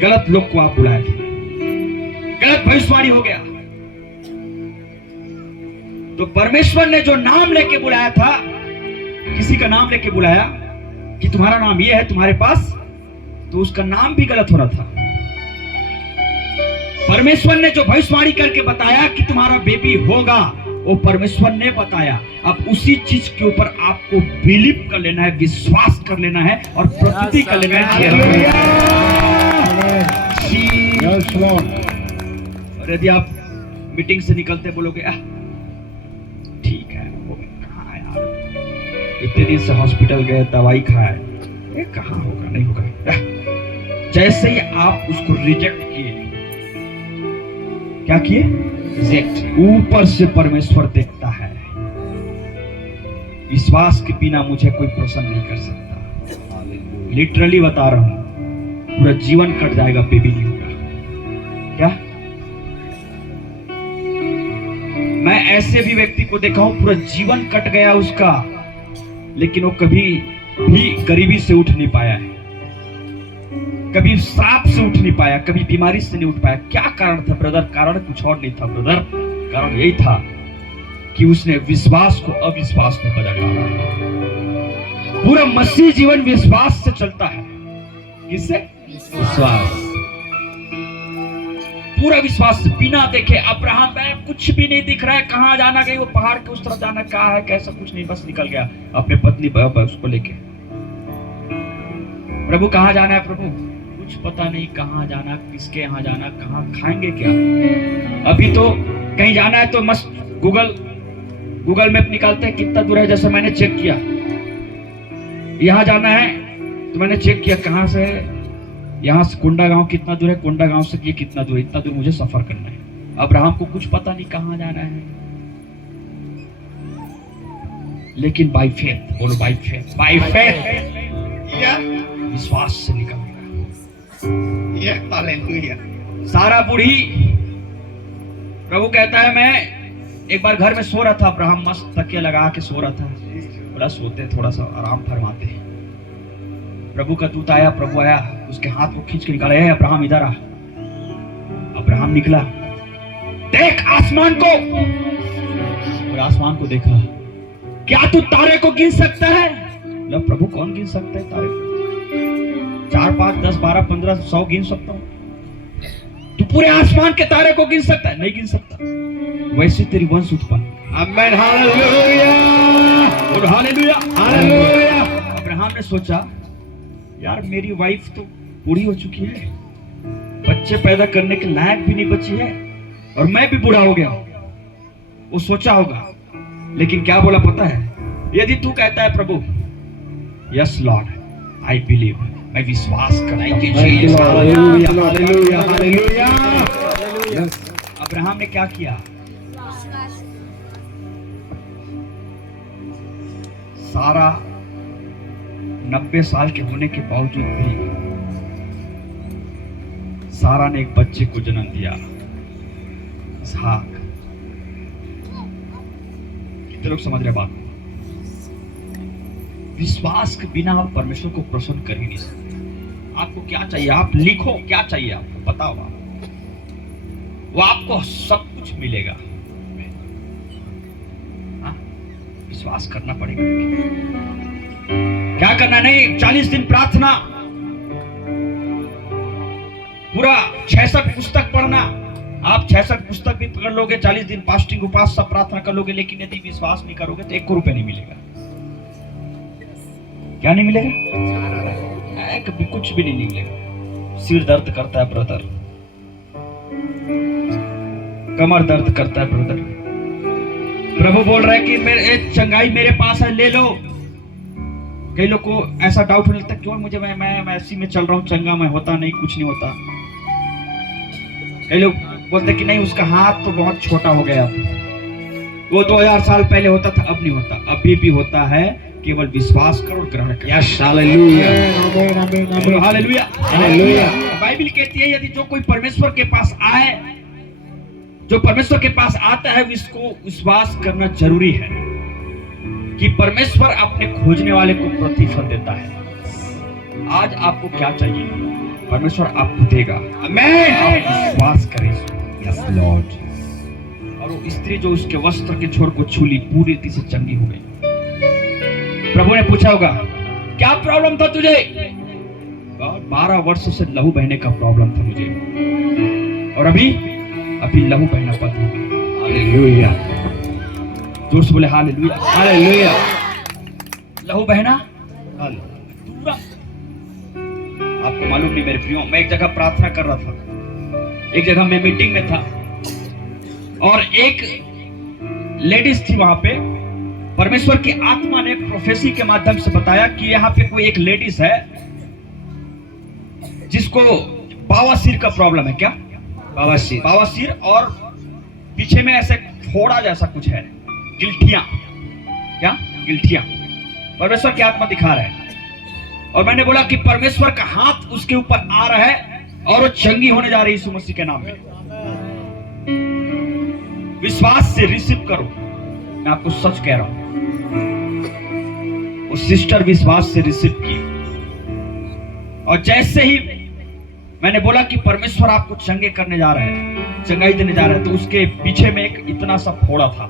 गलत लोग को आप बुलाए थे, गलत भविष्यवाणी हो गया। तो परमेश्वर ने जो नाम लेके बुलाया था, किसी का नाम लेके बुलाया कि तुम्हारा नाम ये है तुम्हारे पास, तो उसका नाम भी गलत हो रहा था। परमेश्वर ने जो भविष्यवाणी करके बताया कि तुम्हारा बेबी होगा, वो परमेश्वर ने बताया। अब उसी चीज के ऊपर आपको बिलीव कर लेना है, विश्वास कर लेना है और प्रतीति कर लेना है। Yes Lord. और यदि आप मीटिंग से निकलते बोलोगे ठीक है, वो कहाँ यार, इतने दिन से हॉस्पिटल गए, दवाई खाए, ये कहाँ होगा, नहीं होगा। जैसे ही आप उसको रिजेक्ट किए, क्या किए? रिजेक्ट। ऊपर से परमेश्वर देखता है। विश्वास के बिना मुझे कोई प्रसन्न नहीं कर सकता। लिटरली बता रहा हूं, पूरा जीवन कट जाएगा, बेबी नहीं होगा। क्या? मैं ऐसे भी व्यक्ति को देखा हूं, पूरा जीवन कट गया उसका, लेकिन वो कभी भी गरीबी से उठ नहीं पाया है, कभी श्राप से उठ नहीं पाया, कभी बीमारी से नहीं उठ पाया। क्या कारण था ब्रदर? कारण कुछ और नहीं था ब्रदर, कारण यही था कि उसने विश्वास को अविश्वास में बदल डाला। पूरा मसीह जीवन विश्वास से चलता है। किससे? विश्वास। पूरा विश्वास से, बिना देखे। अब्राहम में कुछ भी नहीं दिख रहा है, कहां जाना, कहीं वो पहाड़ के उस तरफ जाना, कहा है कैसा, कुछ नहीं, बस निकल गया अपने पत्नी उसको लेके। प्रभु कहां जाना है? प्रभु कुछ पता नहीं, कहां जाना, किसके यहाँ जाना, कहां खाएंगे क्या। अभी तो कहीं जाना है तो मस्त गूगल मैप निकालते हैं, कितना दूर है। जैसे मैंने चेक किया, यहाँ जाना है तो मैंने चेक किया कहां से, यहाँ से कोंडा गांव कितना दूर है, कोंडा गांव से ये कितना दूर, इतना दूर मुझे सफर करना है। अब्राहम को कुछ पता नहीं कहां जाना है, लेकिन बाय फेथ, बोलो बाय फेथ, बाय फेथ, विश्वास से निकल गया। हालेलुया। सारा बूढ़ी, प्रभु कहता है, मैं एक बार घर में सो रहा था, अब्राहम मस्त तकिया लगा के सो रहा था। बोला सोते थोड़ा सा आराम फरमाते हैं। प्रभु का दूत आया, प्रभु आया, उसके हाथ को खींच के निकाला, है अब्राहम इधर आ। अब्राहम निकला, देख आसमान को, और आसमान को देखा। क्या तू तारे को गिन सकता है? बोला प्रभु कौन गिन सकता है तारे को? 4, 5, 10, 12, 15, 100 गिन सकता हूं। तू पूरे आसमान के तारे को गिन सकता है? नहीं गिन सकता। वैसे तेरी वंश उत्पन्न। आमीन, हालेलुया, हालेलुया, हालेलुया। अब्राहम ने सोचा, यार मेरी वाइफ तो बूढ़ी हो चुकी है, बच्चे पैदा करने के लायक भी नहीं बची है, और मैं भी बूढ़ा हो गया। वो सोचा होगा, लेकिन क्या बोला पता है? यदि तू कहता है प्रभु, यस लॉर्ड आई बिलीव, मैं विश्वास करता हूं। अब्राहम ने क्या किया? सारा 90 साल के होने के बावजूद भी सारा ने एक बच्चे को जन्म दिया, इसहाक। कितने लोग समझ रहे बात? विश्वास के बिना आप परमेश्वर को प्रसन्न कर ही नहीं सकते। आपको क्या चाहिए? आप लिखो, क्या चाहिए आपको, बताओ आप, वो आपको सब कुछ मिलेगा। विश्वास करना पड़ेगा। क्या करना? नहीं 40 दिन प्रार्थना, पूरा 66 पुस्तक पढ़ना। आप 66 पुस्तक भी पढ़ लोगे, 40 दिन फास्टिंग उपवास सब प्रार्थना कर लोगे, लेकिन यदि विश्वास नहीं करोगे तो 1 रुपया नहीं मिलेगा। क्या नहीं मिलेगा? कभी कुछ भी नहीं मिलेगा। सिर दर्द करता है ब्रदर, कमर दर्द करता है ब्रदर, प्रभु बोल रहा है कि मेरे चंगाई मेरे पास है, ले लो। कई लोग को ऐसा डाउट होने लगता है, क्यों मुझे, मैं ऐसी में चल रहा हूँ, चंगा मैं होता नहीं, कुछ नहीं होता। कई लोग बोलते कि नहीं उसका हाथ तो बहुत छोटा हो गया, वो 2000 साल पहले होता था, अब नहीं होता। अभी भी होता है, केवल विश्वास करो, ग्रहण करो। Hallelujah, hallelujah, hallelujah. बाइबल कहती है, यदि जो कोई परमेश्वर के पास आए जो परमेश्वर के पास आता है इसको विश्वास करना जरूरी है कि परमेश्वर अपने खोजने वाले को प्रतिफल देता है। आज आपको क्या चाहिए, परमेश्वर आपको देगा। आमीन। आप विश्वास करें। Yes Lord. और वो स्त्री जो उसके वस्त्र के छोर को छूली पूरी रीति से चंगी हो गई। प्रभु ने पूछा होगा क्या प्रॉब्लम था तुझे? 12 वर्षों से लहू बहने का प्रॉब्लम था मुझे, और अभी लहू बहना बंद हो गया। हालेलुया। जोर से बोले हालेलुया। हालेलुया। लहू बहना पूरा। आपको मालूम नहीं मेरे प्रियो, मैं एक जगह प्रार्थना कर रहा था, एक जगह मैं मीटिंग में था, और एक लेडीज थी वहां पे। परमेश्वर की आत्मा ने प्रोफेसी के माध्यम से बताया कि यहाँ पे कोई एक लेडीज है जिसको बवासीर का प्रॉब्लम है। क्या? बवासीर, और पीछे में ऐसे फोड़ा जैसा कुछ है, गिल्ठियां। क्या? गिल्ठियां। परमेश्वर की आत्मा दिखा रहा है, और मैंने बोला कि परमेश्वर का हाथ उसके ऊपर आ रहा है और वो चंगी होने जा रही है यीशु मसीह के नाम में। विश्वास से रिसीव करो, मैं आपको सच कह रहा हूं। वो सिस्टर विश्वास से रिसीव की, और जैसे ही मैंने बोला कि परमेश्वर आपको चंगे करने जा रहे हैं, चंगाई देने जा रहे हैं, तो उसके पीछे में एक इतना सा फोड़ा था,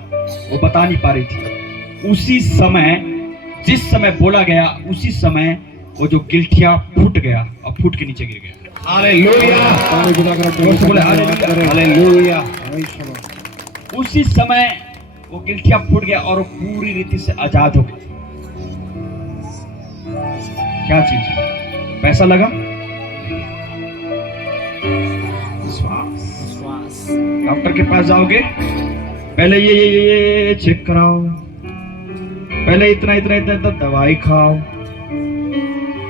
वो बता नहीं पा रही थी। उसी समय, जिस समय बोला गया, उसी समय वो जो गिल्ठिया फूट गया और फूट के नीचे गिर गया। हालेलुया। हालेलुया। उसी समय वो गिल्ठिया फूट गया और वो पूरी रीति से आजाद हो गई। क्या चीज? पैसा लगा? विश्वास। डॉक्टर के पास जाओगे, पहले ये चेक कराओ, पहले इतना दवाई खाओ,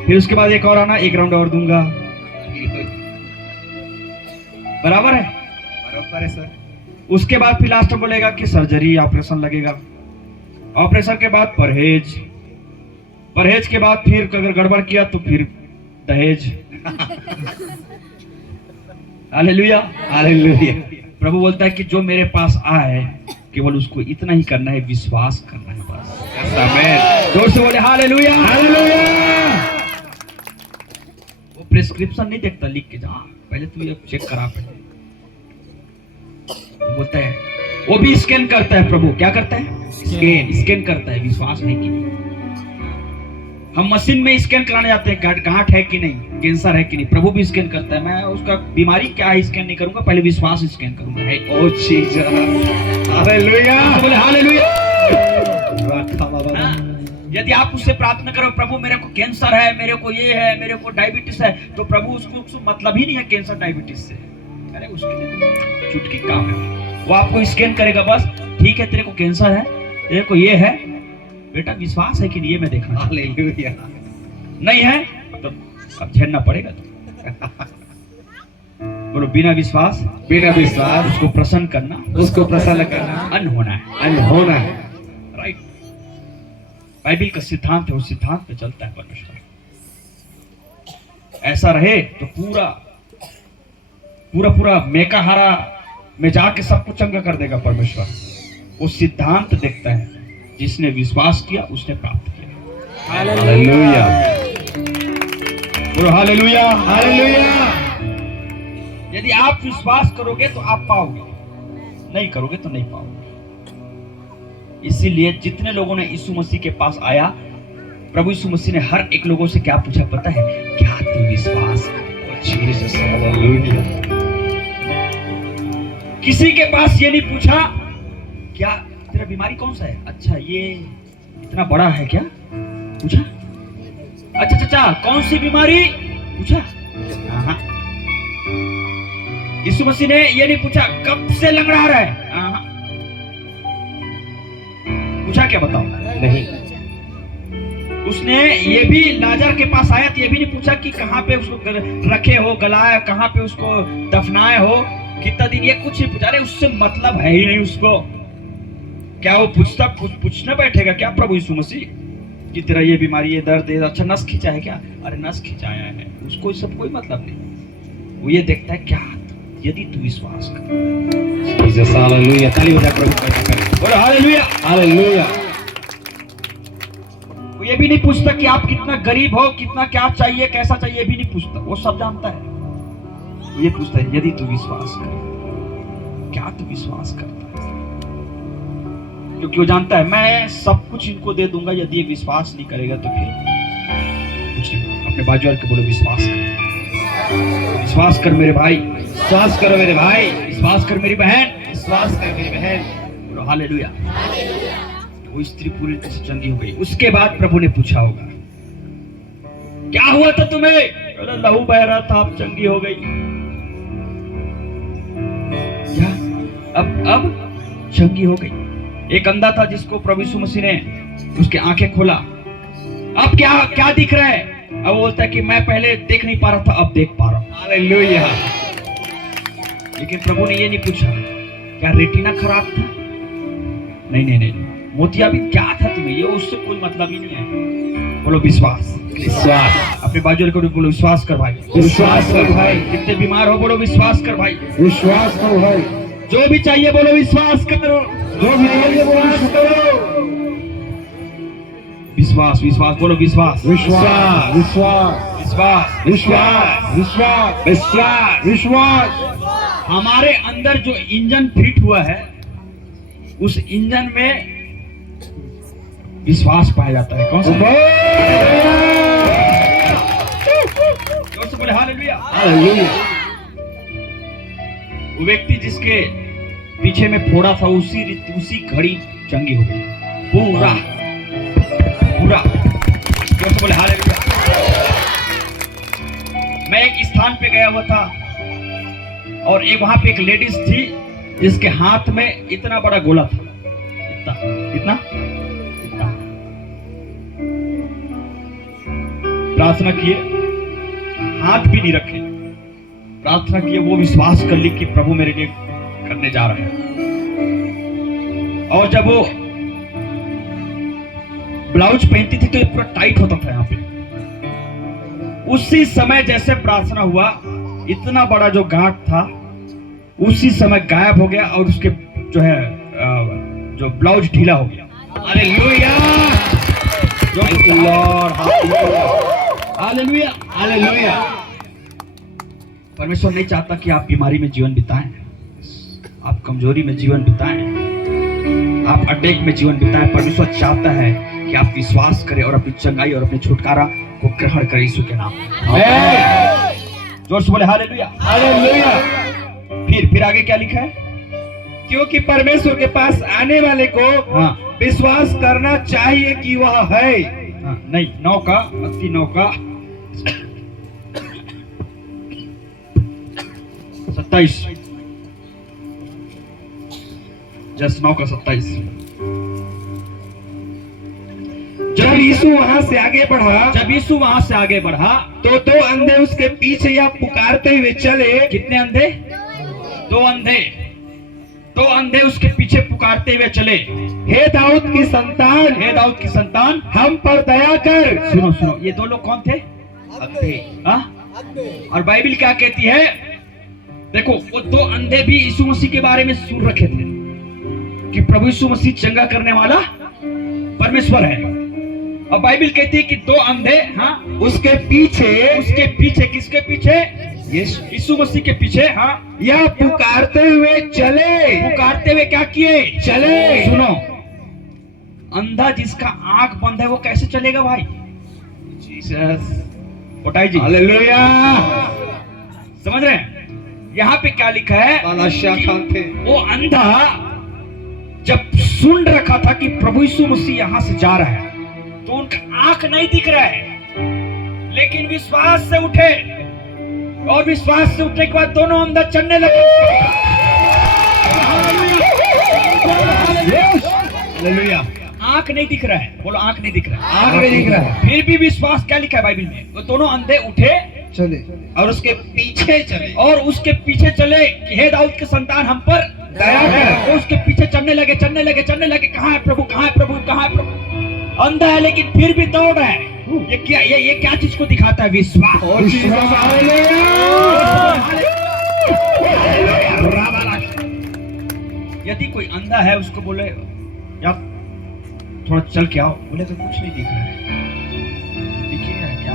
फिर उसके बाद एक और आना, एक राउंड और दूंगा। बराबर है? बराबर है सर। उसके बाद फिर लास्ट में बोलेगा कि सर्जरी, ऑपरेशन लगेगा। ऑपरेशन के बाद परहेज, परहेज के बाद फिर अगर गड़बड़ किया तो फिर दहेज। हालेलुया। हालेलुया। प्रभु बोलता है कि जो मेरे पास आए केवल उसको इतना ही करना है, विश्वास करना है बस। आमीन। जोर से बोले हालेलुया। हालेलुया। वो प्रिस्क्रिप्शन नहीं देखता लिख के, जा पहले तू ये चेक करा। पहले बोलता है, वो भी स्कैन करता है। प्रभु क्या करता है? स्कैन करता है, विश्वास है कि नहीं। हम मशीन में स्कैन कराने जाते हैं, गांठ है कि नहीं, कैंसर है कि नहीं। प्रभु भी स्कैन करता है। मैं उसका बीमारी क्या है स्कैन नहीं करूंगा, पहले विश्वास स्कैन करूंगा। है ओ चीज। हालेलुया। बोले हालेलुया। यदि आप उससे प्रार्थना करो, प्रभु मेरे को कैंसर है, मेरे को ये है, मेरे को डायबिटीज है, तो प्रभु उसको मतलब ही नहीं है कैंसर डायबिटीज से। अरे उसके लिए चुटकी काम है, वो आपको स्कैन करेगा बस। ठीक है, तेरे को कैंसर है, तेरे को ये है, बेटा विश्वास है कि नहीं, ये मैं देखना। हालेलुया। नहीं है तो अब झेलना पड़ेगा। तो बोलो बिना विश्वास उसको प्रसन्न करना अनहोना है। राइट। बाइबल का सिद्धांत है, उस सिद्धांत पे चलता है परमेश्वर। ऐसा रहे तो पूरा मेकाहारा में जाके सब कुछ चंगा कर देगा परमेश्वर। वो सिद्धांत देखता है, जिसने विश्वास किया उसने प्राप्त किया। हालेलुया। बोलो हालेलुया। हालेलुया। यदि आप विश्वास करोगे तो आप पाओगे, नहीं करोगे तो नहीं पाओगे। इसीलिए जितने लोगों ने यीशु मसीह के पास आया, प्रभु यीशु मसीह ने हर एक लोगों से क्या पूछा पता है? क्या तू विश्वास? किसी के पास ये नहीं पूछा क्या तेरा बीमारी कौन सा है, अच्छा ये इतना बड़ा है क्या, पूछा? अच्छा चाचा कौन सी बीमारी, पूछा? हाँ। यीशु मसीह ने ये नहीं पूछा कब से लंगड़ा रहा है, हाँ। पूछा क्या, बताओ? नहीं। उसने ये भी लाजर के पास आया तो ये भी नहीं पूछा कि कहाँ पे उसको रखे हो, गलाया कहाँ पे, उसको दफनाए हो, कितना दिन, ये कुछ नहीं पूछा। अरे उससे मतलब है ही नहीं उसको। क्या वो पूछने बैठेगा क्या प्रभु यीशु मसीह कि तेरा ये बीमारी, ये दर्द, ये अच्छा नस खिंचा है क्या? अरे नस खिंचाया है, उसको सब कोई मतलब नहीं। वो ये देखता है क्या यदि तू विश्वास कर। Jesus, hallelujah. ताली बजा प्रभु का महिमा करें। बोलो हालेलुया। हालेलुया। वो ये भी नहीं पूछता कि आप कितना गरीब हो, कितना क्या चाहिए, कैसा चाहिए, ये भी नहीं पूछता, वो सब जानता है। वो ये पूछता है यदि तू विश्वास कर, क्या तू विश्वास करता है? क्योंकि वो जानता है मैं सब कुछ इनको दे दूंगा, यदि ये विश्वास नहीं करेगा तो फिर कुछ नहीं। अपने बाजू वाले को बोलो विश्वास कर, विश्वास कर मेरे भाई, विश्वास करो मेरे भाई, विश्वास कर मेरी बहन, विश्वास कर मेरी बहन। बोलो हालेलुया। वो स्त्री पूरी तरह से चंगी हो गई। उसके बाद प्रभु ने पूछा होगा क्या हुआ था तुम्हें? बोला लहू बह रहा था, आप चंगी हो गई। क्या? अब चंगी हो गई। एक अंधा था जिसको प्रभु यीशु मसीह ने उसकी आंखें खोला। अब क्या क्या दिख रहा है? अब वो बोलता है कि मैं पहले देख नहीं पा रहा था, अब देख पा रहा हूं। हालेलुया। लेकिन प्रभु ने ये नहीं पूछा क्या रेटिना खराब था? नहीं, मोतियाबिंद क्या था तुम्हें? ये उससे कोई मतलब ही नहीं है। बोलो विश्वास, विश्वास। अपने बाजू वाले को बोलो विश्वास कर भाई, विश्वास कर भाई। कितने बीमार हो बोलो विश्वास कर भाई, विश्वास करो भाई। जो भी चाहिए बोलो विश्वास करो, जो भी चाहिए विश्वास करो। विश्वास बोलो विश्वास, विश्वास, विश्वास, विश्वास, विश्वास, विश्वास, विश्वास, विश्वास। हमारे अंदर जो इंजन फिट हुआ है उस इंजन में विश्वास पाया जाता है। कौन सा? जोर से बोले हालेलुया। हालेलुया। वो व्यक्ति जिसके पीछे में फोड़ा था उसी घड़ी चंगी हो गई पूरा। जोर से बोले हालेलुया। मैं एक स्थान पे गया हुआ था और एक वहां पे एक लेडीज थी जिसके हाथ में इतना बड़ा गोला था, इतना प्रार्थना किए, हाथ भी नहीं रखे, प्रार्थना किए, वो विश्वास कर ली कि प्रभु मेरे लिए करने जा रहे हैं। और जब वो ब्लाउज पहनती थी तो ये पूरा टाइट होता था यहाँ पे। उसी समय जैसे प्रार्थना हुआ इतना बड़ा जो गांठ था उसी समय गायब हो गया और उसके जो है जो ब्लाउज ढीला हो गया। हालेलुया। Hallelujah, hallelujah. परमेश्वर नहीं चाहता कि आप बीमारी में जीवन बिताएं, आप कमजोरी में जीवन बिताएं, आप अटैक में जीवन बिताएं। परमेश्वर चाहता है कि आप विश्वास करें और अपनी चंगाई और अपने छुटकारा को ग्रहण करें यीशु के नाम में। जोर से बोले हालेलुया, हालेलुया। फिर आगे क्या लिखा है? क्योंकि परमेश्वर के पास आने वाले को विश्वास करना चाहिए कि वह है। नहीं, 9 का 27 जस्ट 9 का 27। जब यीशु वहां से आगे बढ़ा तो 2 अंधे उसके पीछे यह पुकारते हुए चले। कितने अंधे? 2 अंधे उसके पीछे पुकारते हुए चले, हे दाऊद की संतान, हम पर दया कर। सुनो, ये 2 लोग कौन थे? अंधे। और बाइबल क्या कहती है? देखो, वो 2 अंधे भी यीशु मसीह के बारे में सुन रखे थे कि प्रभु यीशु मसीह चंगा करने वाला परमेश्वर है। और बाइबल कहती है कि 2 अंधे उसके पीछे किसके पीछे? यीशु मसीह के पीछे यह पुकारते हुए क्या किए? चले। सुनो, अंधा जिसका आंख बंद है वो कैसे चलेगा भाई? जीसस कोटाई जी, हालेलुया। समझ रहे हैं? यहाँ पे क्या लिखा है? वो अंधा जब सुन रखा था कि प्रभु यीशु मसीह यहाँ से जा रहा है तो उनका आंख नहीं दिख रहा है, लेकिन विश्वास से उठे और विश्वास से उठने के बाद दोनों अंदर चलने लगे। हालेलुया। आंख नहीं दिख रहा है, बोलो आंख नहीं दिख रहा है, आंख नहीं दिख रहा है। फिर भी विश्वास क्या लिखा है बाइबल में? वो दोनों अंधे उठे चले और उसके पीछे चले कि हे दाऊद के संतान हम पर दया कर। वो उसके पीछे चलने लगे। कहाँ है प्रभु? अंधा है लेकिन फिर भी दौड़ रहा है। ये क्या चीज को दिखाता है? विश्वास। यदि कोई अंधा है उसको बोले यार थोड़ा चल के आओ, बोले तो कुछ नहीं दिख रहा है, दिखिए क्या है क्या।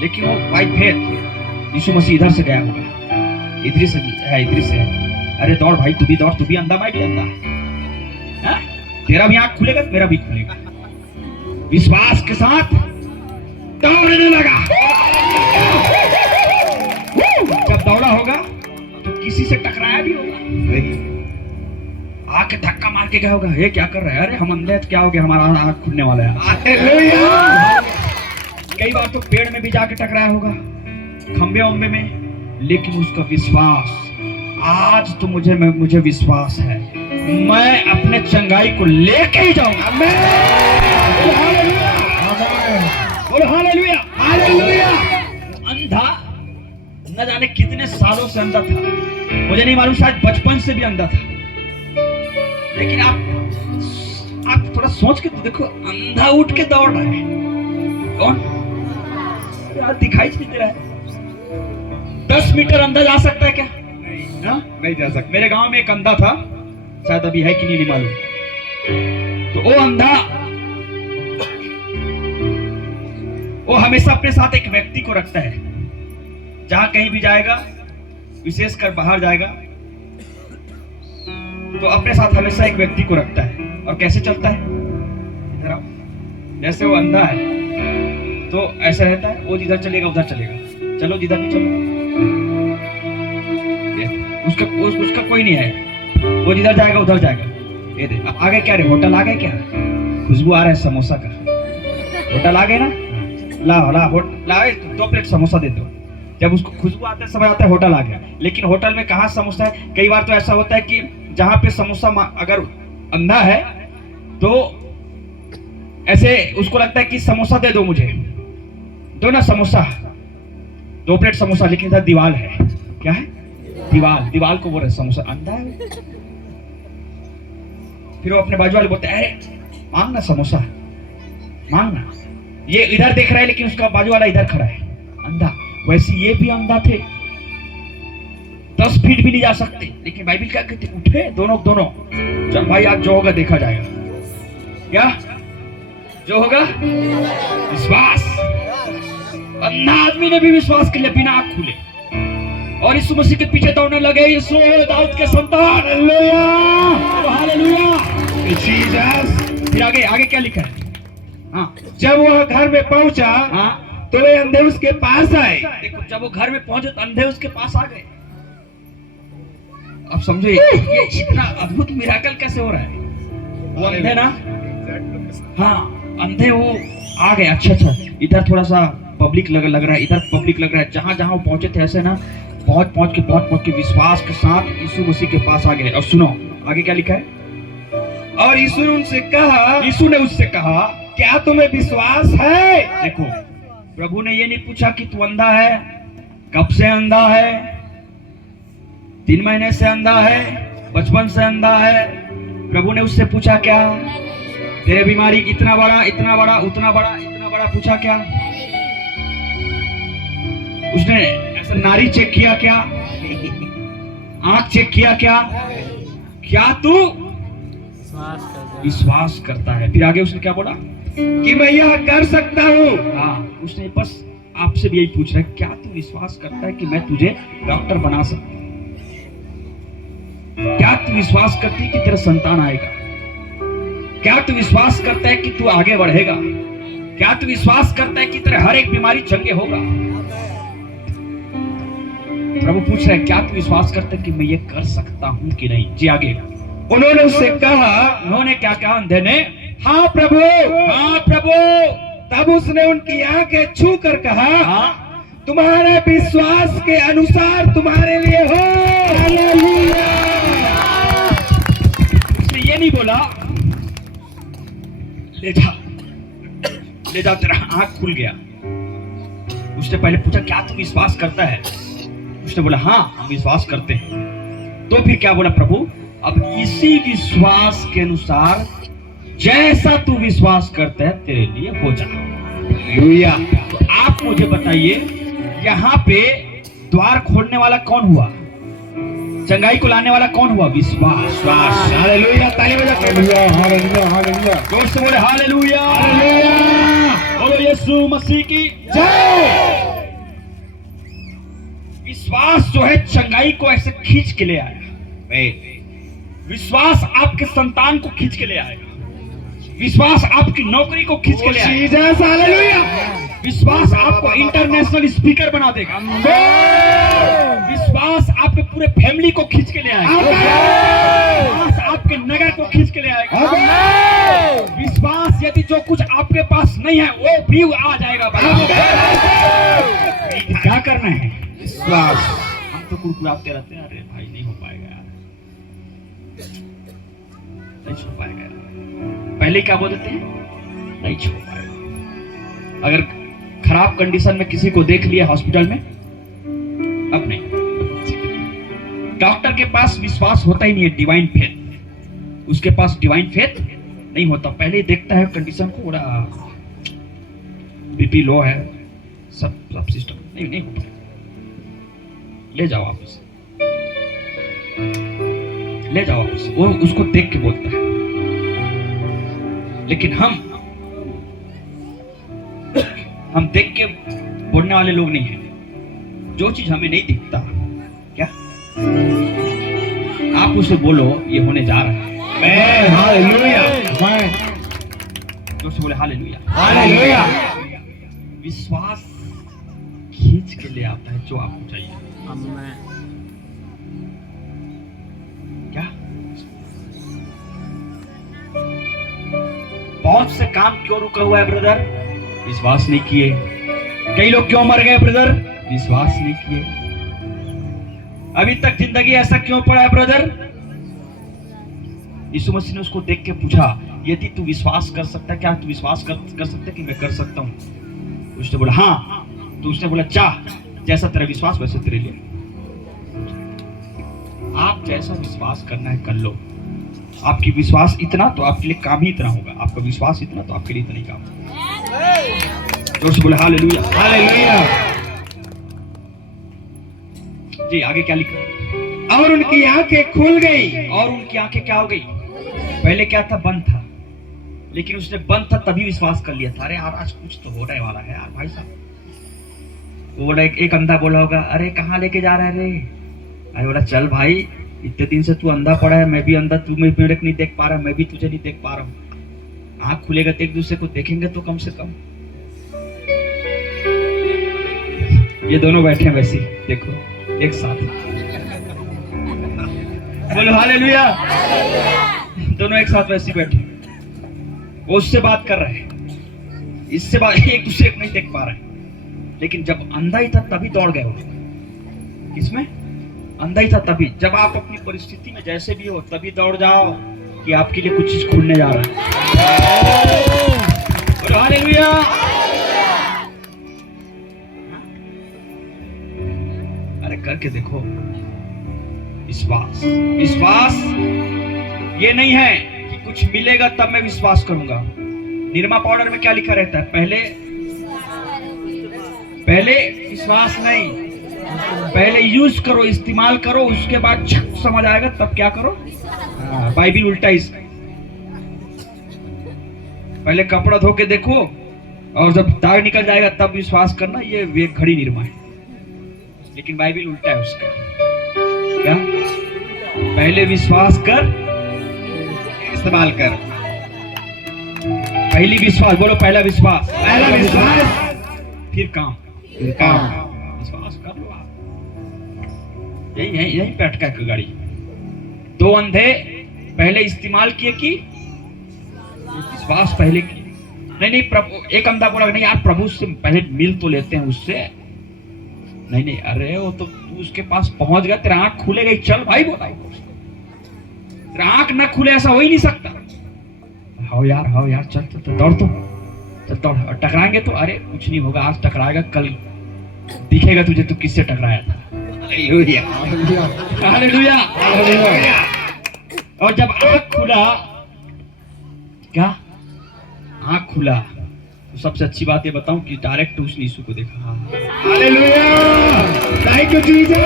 लेकिन वो बाय फेथ यीशु मसीह इधर से गया होगा, इधर से है, इधर से है। अरे दौड़ भाई, तू भी दौड़, तू भी अंधा, मैं भी अंधा, तेरा भी आंख खुलेगा मेरा भी खुलेगा। विश्वास के साथ दौड़ने लगा। जब दौड़ा होगा तो किसी से टकराया भी होगा, आके धक्का मार के गया होगा, ये क्या कर रहा है, अरे हम अंधे हैं, क्या हो गया, हमारा आंख खुलने वाला है। कई बार तो पेड़ में भी जाके टकराया होगा, खंबे वंबे में, लेकिन उसका विश्वास, आज तो मुझे विश्वास है, मैं अपने चंगाई को लेके ही जाऊंगा। बोलो हालेलुया, हालेलुया। अंधा न जाने कितने सालों से अंधा था, मुझे नहीं मालूम, शायद बचपन से भी अंधा था। लेकिन आप थोड़ा सोच के तो देखो, अंधा उठ के दौड़ रहा है, कौन यार दिखाई नहीं दे रहा है। 10 मीटर अंधा जा सकता है क्या? नहीं जा सकता। मेरे गांव में एक अंधा था, शायद अभी है कि नहीं मालूम। तो वो अंधा, वो हमेशा अपने साथ एक व्यक्ति को रखता है, जहां कहीं भी जाएगा, विशेषकर बाहर जाएगा, तो अपने साथ हमेशा एक व्यक्ति को रखता है। और कैसे चलता है, इधर आओ, जैसे वो अंधा है तो ऐसा रहता है, वो जिधर चलेगा उधर चलेगा, चलो जिधर भी चलो, उसका कोई नहीं है, वो जिधर जाएगा उधर जाएगा। ये दे, अब आगे क्या रे, होटल आ गए क्या, खुशबू आ रहा है समोसा का, होटल आ गए ना, ला 2 प्लेट समोसा दे दो। जब उसको खुशबू आते है, समझ आता है होटल आ गया। लेकिन होटल में कहाँ समोसा है? कई बार तो ऐसा होता है कि जहाँ पे समोसा, अगर अंधा है तो ऐसे उसको लगता है कि समोसा दे दो, मुझे दो ना समोसा, 2 प्लेट समोसा, लेकिन इधर दीवार है, क्या है, दीवार को बोल रहे समोसा, अंधा है। फिर वो अपने बाजू वाले बोलते हैं, अरे मांग ना समोसा, मांग ना। ये इधर देख रहा है लेकिन उसका बाजू वाला इधर खड़ा है, अंधा। वैसे ये भी अंधा थे, 10 फीट भी नहीं जा सकते, लेकिन बाइबल क्या कहते, उठे दोनों। चल भाई, आज जो होगा देखा जाएगा, क्या जो होगा, विश्वास। अंधा आदमी ने भी विश्वास किया बिना आंख खुले, और यीशु मसीह के पीछे दौड़ने लगे। यीशु दाऊद के संतान, हालेलुया, हालेलुया, जीसस। फिर आगे क्या लिखा है? हाँ, जब वह घर में पहुंचा, हाँ, तो वे अंधे उसके पास आए। देखो, जब वो घर में पहुंचे तो अंधे उसके पास आ गए। अब समझो ये इतना अद्भुत मिराकल कैसे हो रहा है। वो अंधे ना, हाँ अंधे वो आ गए। अच्छा, इधर थोड़ा सा पब्लिक लग रहा है, इधर पब्लिक लग रहा है। जहां वो पहुंचे थे ऐसे ना, पहुंच के विश्वास के साथ यीशु मसीह के पास आ गए। और सुनो आगे क्या लिखा है। और यीशु ने उससे कहा, क्या तुम्हें विश्वास है? देखो, प्रभु ने ये नहीं पूछा कि तू अंधा है, कब से अंधा है, 3 महीने से अंधा है, बचपन से अंधा है। प्रभु ने उससे पूछा क्या, तेरे बीमारी इतना बड़ा, उतना बड़ा पूछा क्या? उसने ऐसा नारी चेक किया क्या, आंख चेक किया क्या तू विश्वास करता है? फिर आगे उसने क्या बोला कि मैं यह कर सकता हूँ। हाँ, उसने बस आपसे भी यही पूछ रहा है, क्या तू विश्वास करता है कि मैं तुझे डॉक्टर बना सकता हूँ? क्या तू विश्वास करती है कि तेरा संतान आएगा? क्या तू विश्वास करता है कि तू आगे बढ़ेगा? क्या तू विश्वास करता है कि तेरे हर एक बीमारी चंगे होगा? प्रभु पूछ रहे हैं, क्या तू विश्वास करता है कि मैं ये कर सकता हूँ कि नहीं? जी आगे। उन्होंने उससे कहा, उन्होंने क्या कहा? अंधे ने हाँ प्रभु। तब उसने उनकी आंखें छू कर कहा, हाँ, तुम्हारे विश्वास के अनुसार तुम्हारे लिए हो। हालेलुया। उसने ये नहीं बोला ले जा तेरा आंख खुल गया। उसने पहले पूछा, क्या तू विश्वास करता है? उसने बोला, हाँ हम विश्वास करते हैं। तो फिर क्या बोला प्रभु? अब इसी विश्वास के अनुसार जैसा तू विश्वास करता है तेरे लिए हो जा। हालेलुया। तो आप मुझे बताइए, यहाँ पे द्वार खोलने वाला कौन हुआ? चंगाई को लाने वाला कौन हुआ? विश्वास। हालेलुया, ताली बजा हालेलुया, हालेलुया, हालेलुया। जोर से बोले हालेलुया, हालेलुया। बोलो यीशु मसीह की जय। विश्वास जो है चंगाई को ऐसे खींच के ले आएगा। विश्वास आपके संतान को खींच के ले आएगा। विश्वास आपकी नौकरी को खींच के ले आएगा। Jesus, hallelujah. विश्वास आपको इंटरनेशनल स्पीकर बना देगा। विश्वास आपके पूरे फैमिली को खींच के ले आएगा। विश्वास आपके नगर को खींच के ले आएगा। विश्वास यदि जो कुछ आपके पास नहीं है वो भी आ जाएगा। क्या करना है? विश्वास। हम तो कुड़कुड़ाते रहते हैं, अरे भाई नहीं हो पाएगा यार, नहीं छो पाएगा यार। पहले क्या बोलते हैं? नहीं छो पाएगा। अगर खराब कंडीशन में किसी को देख लिया हॉस्पिटल में, अब नहीं। डॉक्टर के पास विश्वास होता ही नहीं है, डिवाइन फेथ। उसके पास डिवाइन फेथ नहीं होता। पहले ही देखता है कंडीशन को, बड़ा बीपी लो है, सब सिस्टम नहीं हो पाएगा। ले जाओ वापस, ले जाओ वापस। वो उसको देख के बोलता है। लेकिन हम देख के बोलने वाले लोग नहीं हैं। जो चीज हमें नहीं दिखता, क्या आप उसे बोलो ये होने जा रहा है। मैं हालेलुया, मैं जो से बोले हालेलुया, हालेलुया। विश्वास खींच के ले आता है जो आपको चाहिए। क्या बहुत से काम क्यों रुका हुआ है ब्रदर? विश्वास नहीं किए। कई लोग क्यों मर गए ब्रदर? विश्वास नहीं किए। अभी तक जिंदगी ऐसा क्यों पड़ा है ब्रदर? यीशु मसीह ने उसको देख के पूछा, यदि तू विश्वास कर सकता है, क्या तू विश्वास कर सकता है कि मैं कर सकता हूं? उसने बोला हाँ। तो उसने बोला चाह, जैसा तेरा विश्वास वैसे तेरे लिए। आप जैसा विश्वास करना है कर लो। आपकी विश्वास इतना तो आपके लिए काम ही इतना होगा। आपका विश्वास इतना तो आपके लिए इतना ही काम होगा। जोर से बोले हालेलुया, हालेलुया। जी आगे क्या लिखा? और उनकी आंखें खुल गई। और उनकी आंखें क्या हो गई? पहले क्या था? बंद था। लेकिन उसने बंद था तभी विश्वास कर लिया था। अरे यार आज कुछ तो होने वाला है यार भाई साहब। वो बोला, एक अंधा बोला होगा, अरे कहाँ लेके जा रहा है रे? अरे बोला चल भाई, इतने दिन से तू अंधा पड़ा है, मैं भी अंधा, तू मेरे को नहीं देख पा रहा, मैं भी तुझे नहीं देख पा रहा हूँ। आँख खुलेगा तो एक दूसरे को देखेंगे तो कम से कम। ये दोनों बैठे हैं वैसे, देखो एक साथ, बोलो हालेलुया। दोनों एक साथ वैसे बैठे, वो उससे बात कर रहे हैं, इससे बात, एक दूसरे को नहीं देख पा रहे। लेकिन जब अंधा ही था तभी दौड़ गए वो। किसमें? अंधा ही था तभी। जब आप अपनी परिस्थिति में जैसे भी हो तभी दौड़ जाओ कि आपके लिए कुछ चीज खुलने जा रहा है। हालेलुया। अरे करके देखो। विश्वास, विश्वास ये नहीं है कि कुछ मिलेगा तब मैं विश्वास करूंगा। निरमा पाउडर में क्या लिखा रहता है? पहले विश्वास नहीं, पहले यूज करो, इस्तेमाल करो, उसके बाद समझ आएगा तब क्या करो। बाइबिल उल्टा इसका। पहले कपड़ा धो के देखो और जब दाग निकल जाएगा तब विश्वास करना, ये घड़ी निरमा है। लेकिन बाइबिल उल्टा है उसका। क्या? पहले विश्वास कर, इस्तेमाल कर। पहली विश्वास, बोलो पहला विश्वास, पहला विश्वास, फिर काम। विश्वास कर लो आप। यही बैठ का गाड़ी। दो अंधे पहले इस्तेमाल किए कि विश्वास पहले किए? नहीं प्रभु, एक अंधा बोला नहीं यार प्रभु से पहले मिल तो लेते हैं उससे। नहीं अरे वो तो तू उसके पास पहुंच गया, तेरा आंख खुलेगा, चल भाई बोला। तेरा आंख ना खुले ऐसा हो ही नहीं सकता। हाँ यार चल दौड़, तो चल दौड़। और टकराएंगे तो अरे कुछ नहीं होगा, आज टकराएगा, कल दिखेगा तुझे तू किससे टकराया था। Hallelujah, hallelujah, hallelujah. और जब आंख खुला, क्या आंख खुला तो सबसे अच्छी बात ये बताऊं कि डायरेक्ट उसने यीशु को देखा। Hallelujah, thank you Jesus.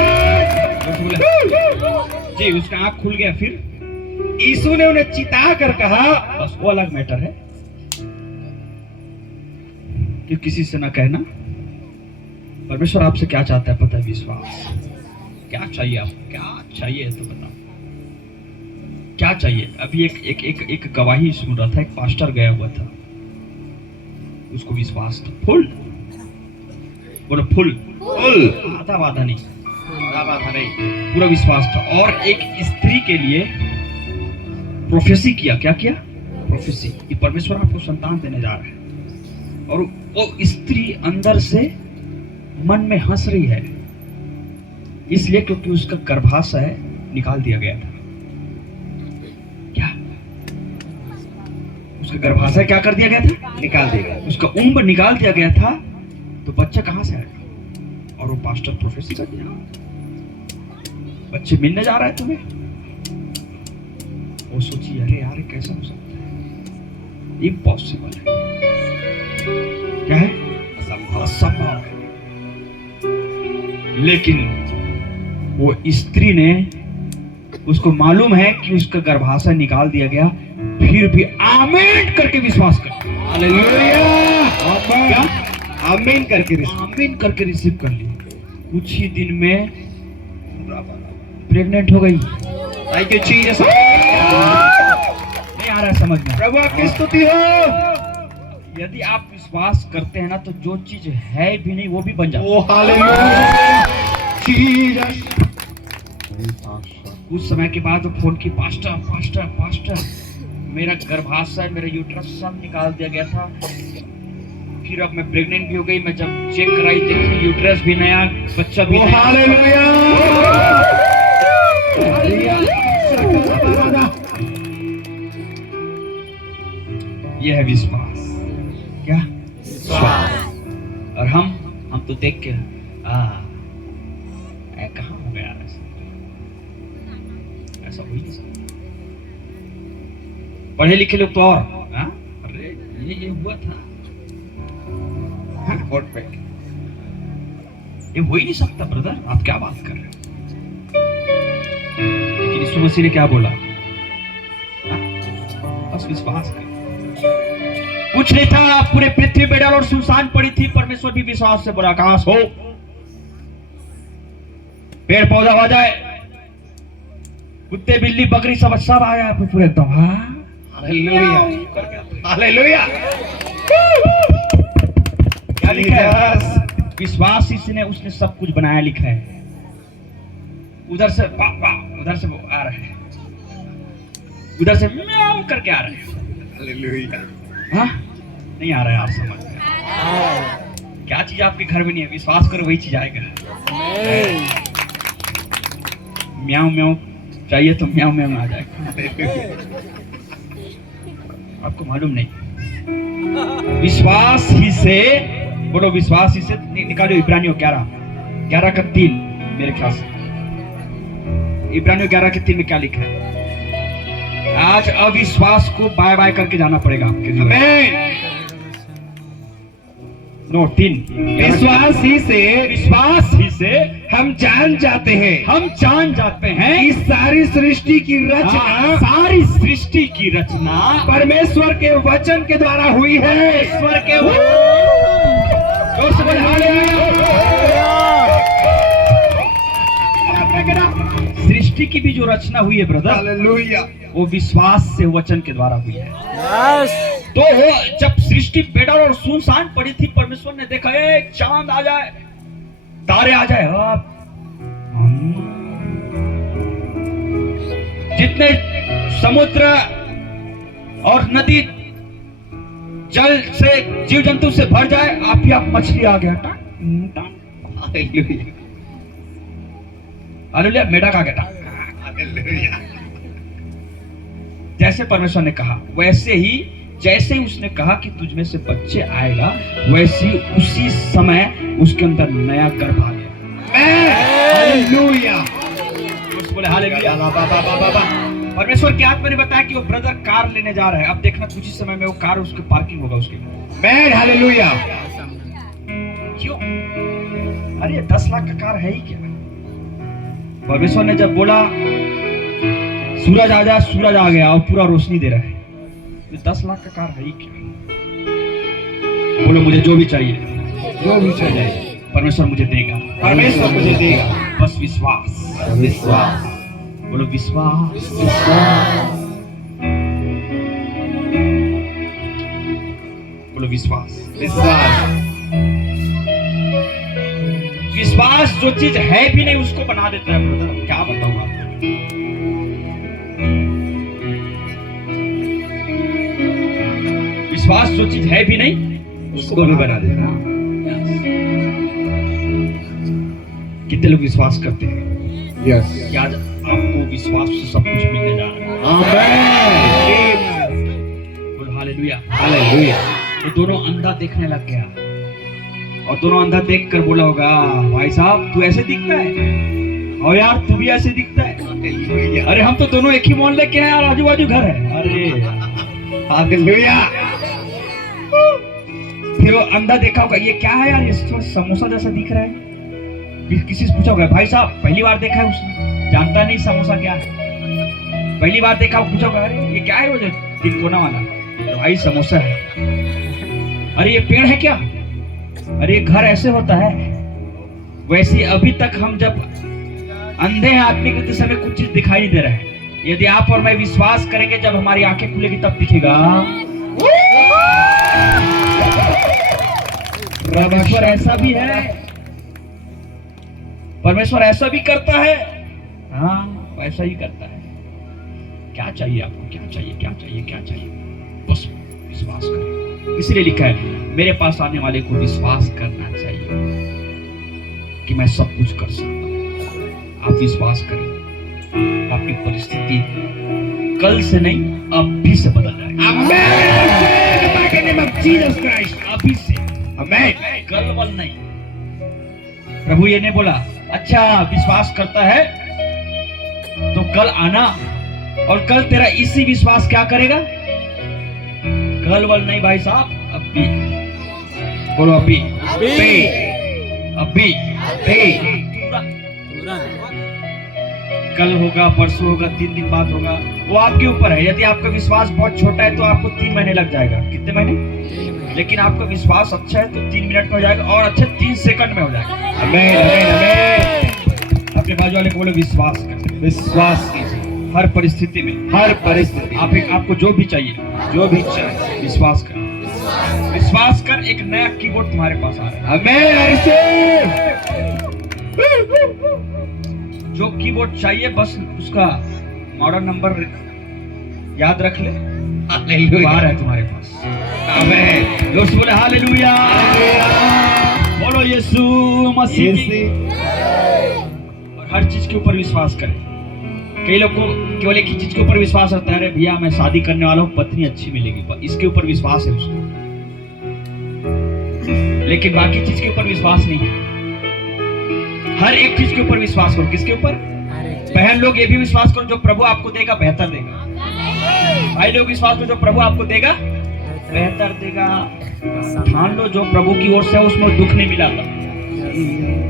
जी, उसका आंख खुल गया। फिर यीशु ने उन्हें चिता कर कहा, बस वो अलग मैटर है कि किसी से ना कहना। परमेश्वर आपसे क्या चाहता है पता है? विश्वास। क्या चाहिए आपको? क्या चाहिए तो बताओ, क्या चाहिए? अभी एक गवाही सुन रहा था, एक पास्टर गया हुआ था, उसको विश्वास था फुल, बोलो फुल, आधा बाधा नहीं, पूरा विश्वास था। और एक स्त्री के लिए प्रोफेसी किया। क्या किया? प्रोफेसी कि परमेश्वर आपको संतान देने जा रहा है। और वो स्त्री अंदर से मन में हंस रही है, इसलिए क्योंकि उसका गर्भाशय निकाल दिया गया था। क्या? उसका गर्भाशय क्या कर दिया गया था? निकाल देगा। उसका उम्ब निकाल दिया गया था। तो बच्चा कहां से आएगा? और वो पास्टर प्रोफेसी कर दिया, बच्चे मिलने जा रहा है तुम्हें। वो सोची, अरे यार कैसा हो सकता है? इम्पॉसिबल है। क्या है? असंभव है। लेकिन वो स्त्री ने, उसको मालूम है कि उसका गर्भाशय निकाल दिया गया, फिर भी आमीन करके विश्वास कर, हालेलुया, क्या? आमीन करके आमीन करके रिसीव कर ली। कुछ ही दिन में प्रेग्नेंट हो गई। Thank you Jesus. नहीं आ रहा है समझ में? प्रभु आपकी स्तुति हो। यदि आप विश्वास करते हैं ना, तो जो चीज है भी नहीं वो भी बन जाता है। ओ हालेलुया, जीसस। कुछ समय के बाद वो फोन की, पास्टर पास्टर पास्टर, मेरा गर्भाशय, मेरा यूट्रस सब निकाल दिया गया था, फिर अब मैं प्रेग्नेंट भी हो गई। मैं जब चेक कराई देखी यूट्रस भी नया, बच्चा भी नया। हालेलुया, ये है विश्वास। क्या? विश्वास। और हम तो देख के कहाँ हो गया ऐसा हो ही नहीं सकता। पढ़े लिखे लोग तो और अरे ये हुआ था, कोर्ट पे ये हो ही नहीं सकता। ब्रदर आप क्या बात कर रहे हो? लेकिन यीशु मसीह ने क्या बोला? बस विश्वास कर। कुछ नहीं था, पूरे पृथ्वी बेडल और सुनसान पड़ी थी। परमेश्वर भी विश्वास से बोला, आकाश हो, पेड़ पौधा हो जाए, कुत्ते बिल्ली बकरी सब आ जाए पूरे एकदम। Hallelujah, hallelujah. क्या लिखा है? विश्वास इसने, उसने सब कुछ बनाया, लिखा है। उधर से उधर से वो आ रहे हैं, उधर से म्याऊ करके आ रहे हैं। हालेलुया। हाँ, नहीं आ रहा है आप समझ में? क्या चीज आपके घर में नहीं है, विश्वास करो वही चीज आएगा। म्याऊ म्याऊ चाहिए तो म्याऊ म्याऊ आ जाएगा। आपको मालूम नहीं? विश्वास ही से, बोलो विश्वास ही से। निकालो इब्रानियों 11 का 3 मेरे ख्याल से। इब्रानियों 11 के 3 में क्या लिखा है? आज अविश्वास को बाय बाय करके जाना पड़ेगा आपके लिए। आमीन। नो 3 विश्वास ही से हम जान जाते हैं इस सारी सृष्टि की रचना, सारी सृष्टि की रचना परमेश्वर के वचन के द्वारा हुई है। ईश्वर के सृष्टि की भी जो रचना हुई है ब्रदर, हालेलुया, वो विश्वास से वचन के द्वारा हुई है। तो जब सृष्टि बेडर और सुनसान पड़ी थी, परमेश्वर ने देखा चांद आ जाए, तारे आ जाए, जितने समुद्र और नदी जल से जीव जंतु से भर जाए, आप ही आप मछली आ गया, हालेलुया, मेढक आ गया। हालेलुया। जैसे परमेश्वर ने कहा, वैसे ही जैसे उसने कहा कि तुझ में से बच्चे आएगा, वैसे ही उसी समय उसके अंदर नया गर्भ आ गया। हालेलुया। बोले हालेलुया। परमेश्वर की आत्मा ने बताया कि वो ब्रदर कार लेने जा रहा है। अब देखना कुछ ही समय में वो कार उसके पार्किंग होगा उसके। Man hallelujah. क्यों? अरे 10 लाख का कार है ही क्या? परमेश्वर ने जब बोला सूरज आ जा, सूरज आ गया और पूरा रोशनी दे रहा है, तो 10 लाख का कार है ही क्या? बोलो मुझे जो भी चाहिए, जो भी चाहिए परमेश्वर मुझे देगा, परमेश्वर मुझे देगा। बस विश्वास। विश्वास। बोलो विश्वास। बोलो विश्वास। विश्वास। विश्वास जो चीज है भी नहीं उसको बना देता है ब्रदर। क्या बताऊं आपको? विश्वास जो चीज है भी नहीं उसको भी बना देगा। कितने लोग विश्वास करते हैं यस। कि आज आपको विश्वास से सब कुछ मिलने जा रहा है? आमेन। बोलो हालेलुया। हालेलुया। वो दोनों अंधा देखने लग गया और दोनों अंधा देख कर बोला होगा, भाई साहब तू ऐसे दिखता है और यार तू भी ऐसे दिखता है। अरे हम तो दोनों एक ही मोहल्ले के हैं यार, आजू बाजू घर है। अरे हालेलुया। फिर वो अंधा देखा होगा, ये क्या है यार, ये तो समोसा जैसा दिख रहा है। किसी से पूछा होगा, भाई साहब पहली बार देखा है उसने, जानता नहीं समोसा क्या है। पहली बार देखा, पूछा होगा, अरे ये क्या है वो जो तिकोना वाला? तो भाई समोसा है। अरे ये पेड़ है क्या? अरे ये घर ऐसे होता है। वैसे अभी तक हम जब अंधे हैं आदमी के दिशा में कुछ चीज दिखाई नहीं दे रहा है। यदि आप और मैं विश्वास करेंगे, जब हमारी आंखें खुलेगी तब दिखेगा। परमेश्वर ऐसा भी है, परमेश्वर ऐसा भी करता है। हाँ वैसा ही करता है। क्या चाहिए आपको? क्या चाहिए? क्या चाहिए? क्या चाहिए? बस विश्वास करें। इसलिए लिखा है, मेरे पास आने वाले को विश्वास करना चाहिए कि मैं सब कुछ कर सकता हूं। आप विश्वास करें, आपकी परिस्थिति कल से नहीं अभी से बदल जाएगी। अभी से। कल बल नहीं। प्रभु ये नहीं बोला अच्छा विश्वास करता है तो कल आना, और कल तेरा इसी विश्वास क्या करेगा? कल बल नहीं भाई साहब, अभी। बोलो अभी। अभी। कल होगा, परसों होगा, 3 दिन बाद होगा, वो आपके ऊपर है। यदि आपका विश्वास बहुत छोटा है तो आपको 3 महीने लग जाएगा। कितने महीने? लेकिन आपका विश्वास अच्छा है तो 3 मिनट में हो जाएगा, और अच्छे 3 सेकंड में हो जाएगा। आमेन। आमेन। आमेन। अपने बाजू वाले को बोले विश्वास कर। विश्वास कीजिए हर परिस्थिति में, हर परिस्थिति। आपको जो भी चाहिए, जो भी चाहिए विश्वास कर। विश्वास कर, एक नया कीबोर्ड तुम्हारे पास आ रहा है। आमेन। जो कीबोर्ड चाहिए बस उसका मॉडल नंबर याद रख ले, बाहर है तुम्हारे पास। आमेन। दोस्त बोले हालेलुया। बोलो यीशु मसीह। और हर चीज के ऊपर विश्वास करें। कई लोग को केवल एक ही चीज के ऊपर विश्वास होता है, अरे भैया मैं शादी करने वाला हूँ, पत्नी अच्छी मिलेगी, इसके ऊपर विश्वास है उसको, लेकिन बाकी चीज के ऊपर विश्वास नहीं है। हर एक चीज के ऊपर विश्वास करो। किसके ऊपर? बहन लोग ये भी विश्वास करो, जो प्रभु आपको देगा बेहतर देगा। भाई लोग विश्वास करो, जो प्रभु आपको देगा बेहतर देगा। ठान लो जो प्रभु की ओर से है उसमें दुख नहीं मिला था।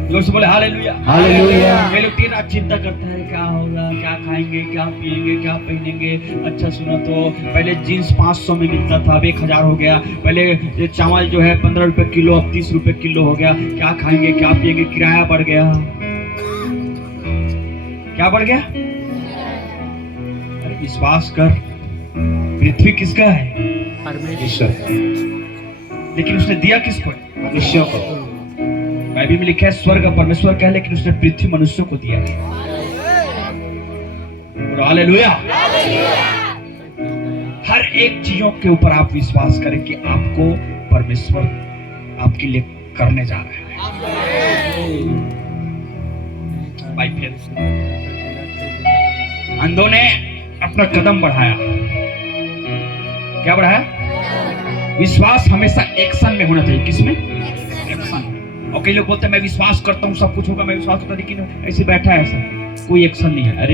जोर से बोले हालेलुया। हालेलुया। वे लोग दिन रात चिंता करते हैं, क्या होगा, क्या खाएंगे, क्या पिएंगे, क्या पहनेंगे। अच्छा सुनो तो पहले जीन्स 500 में मिलता था, अब 1000 हो गया। पहले चावल जो है 15 रुपए किलो, अब 30 रुपए किलो हो गया। क्या खाएंगे, क्या पिएंगे, किराया बढ़ गया। क्या बढ़ गया? अरे विश्वास कर, पृथ्वी किसका है? ईश्वर। लेकिन उसने दिया किसको? मनुष्य को। बाइबल में लिखा है स्वर्ग परमेश्वर का है, लेकिन उसने पृथ्वी मनुष्यों को दिया है। हालेलुया। हर एक चीजों के ऊपर आप विश्वास करें कि आपको परमेश्वर आपके लिए करने जा रहा है। भाई फिर अंधों ने अपना कदम बढ़ाया। क्या बढ़ाया? विश्वास हमेशा एक्शन में होना चाहिए। किसमें? एक्शन। और कई लोग बोलते हैं मैं विश्वास करता हूँ सब कुछ होगा, मैं विश्वास करता हूँ, लेकिन ऐसे बैठा है, ऐसा कोई एक्शन नहीं है। अरे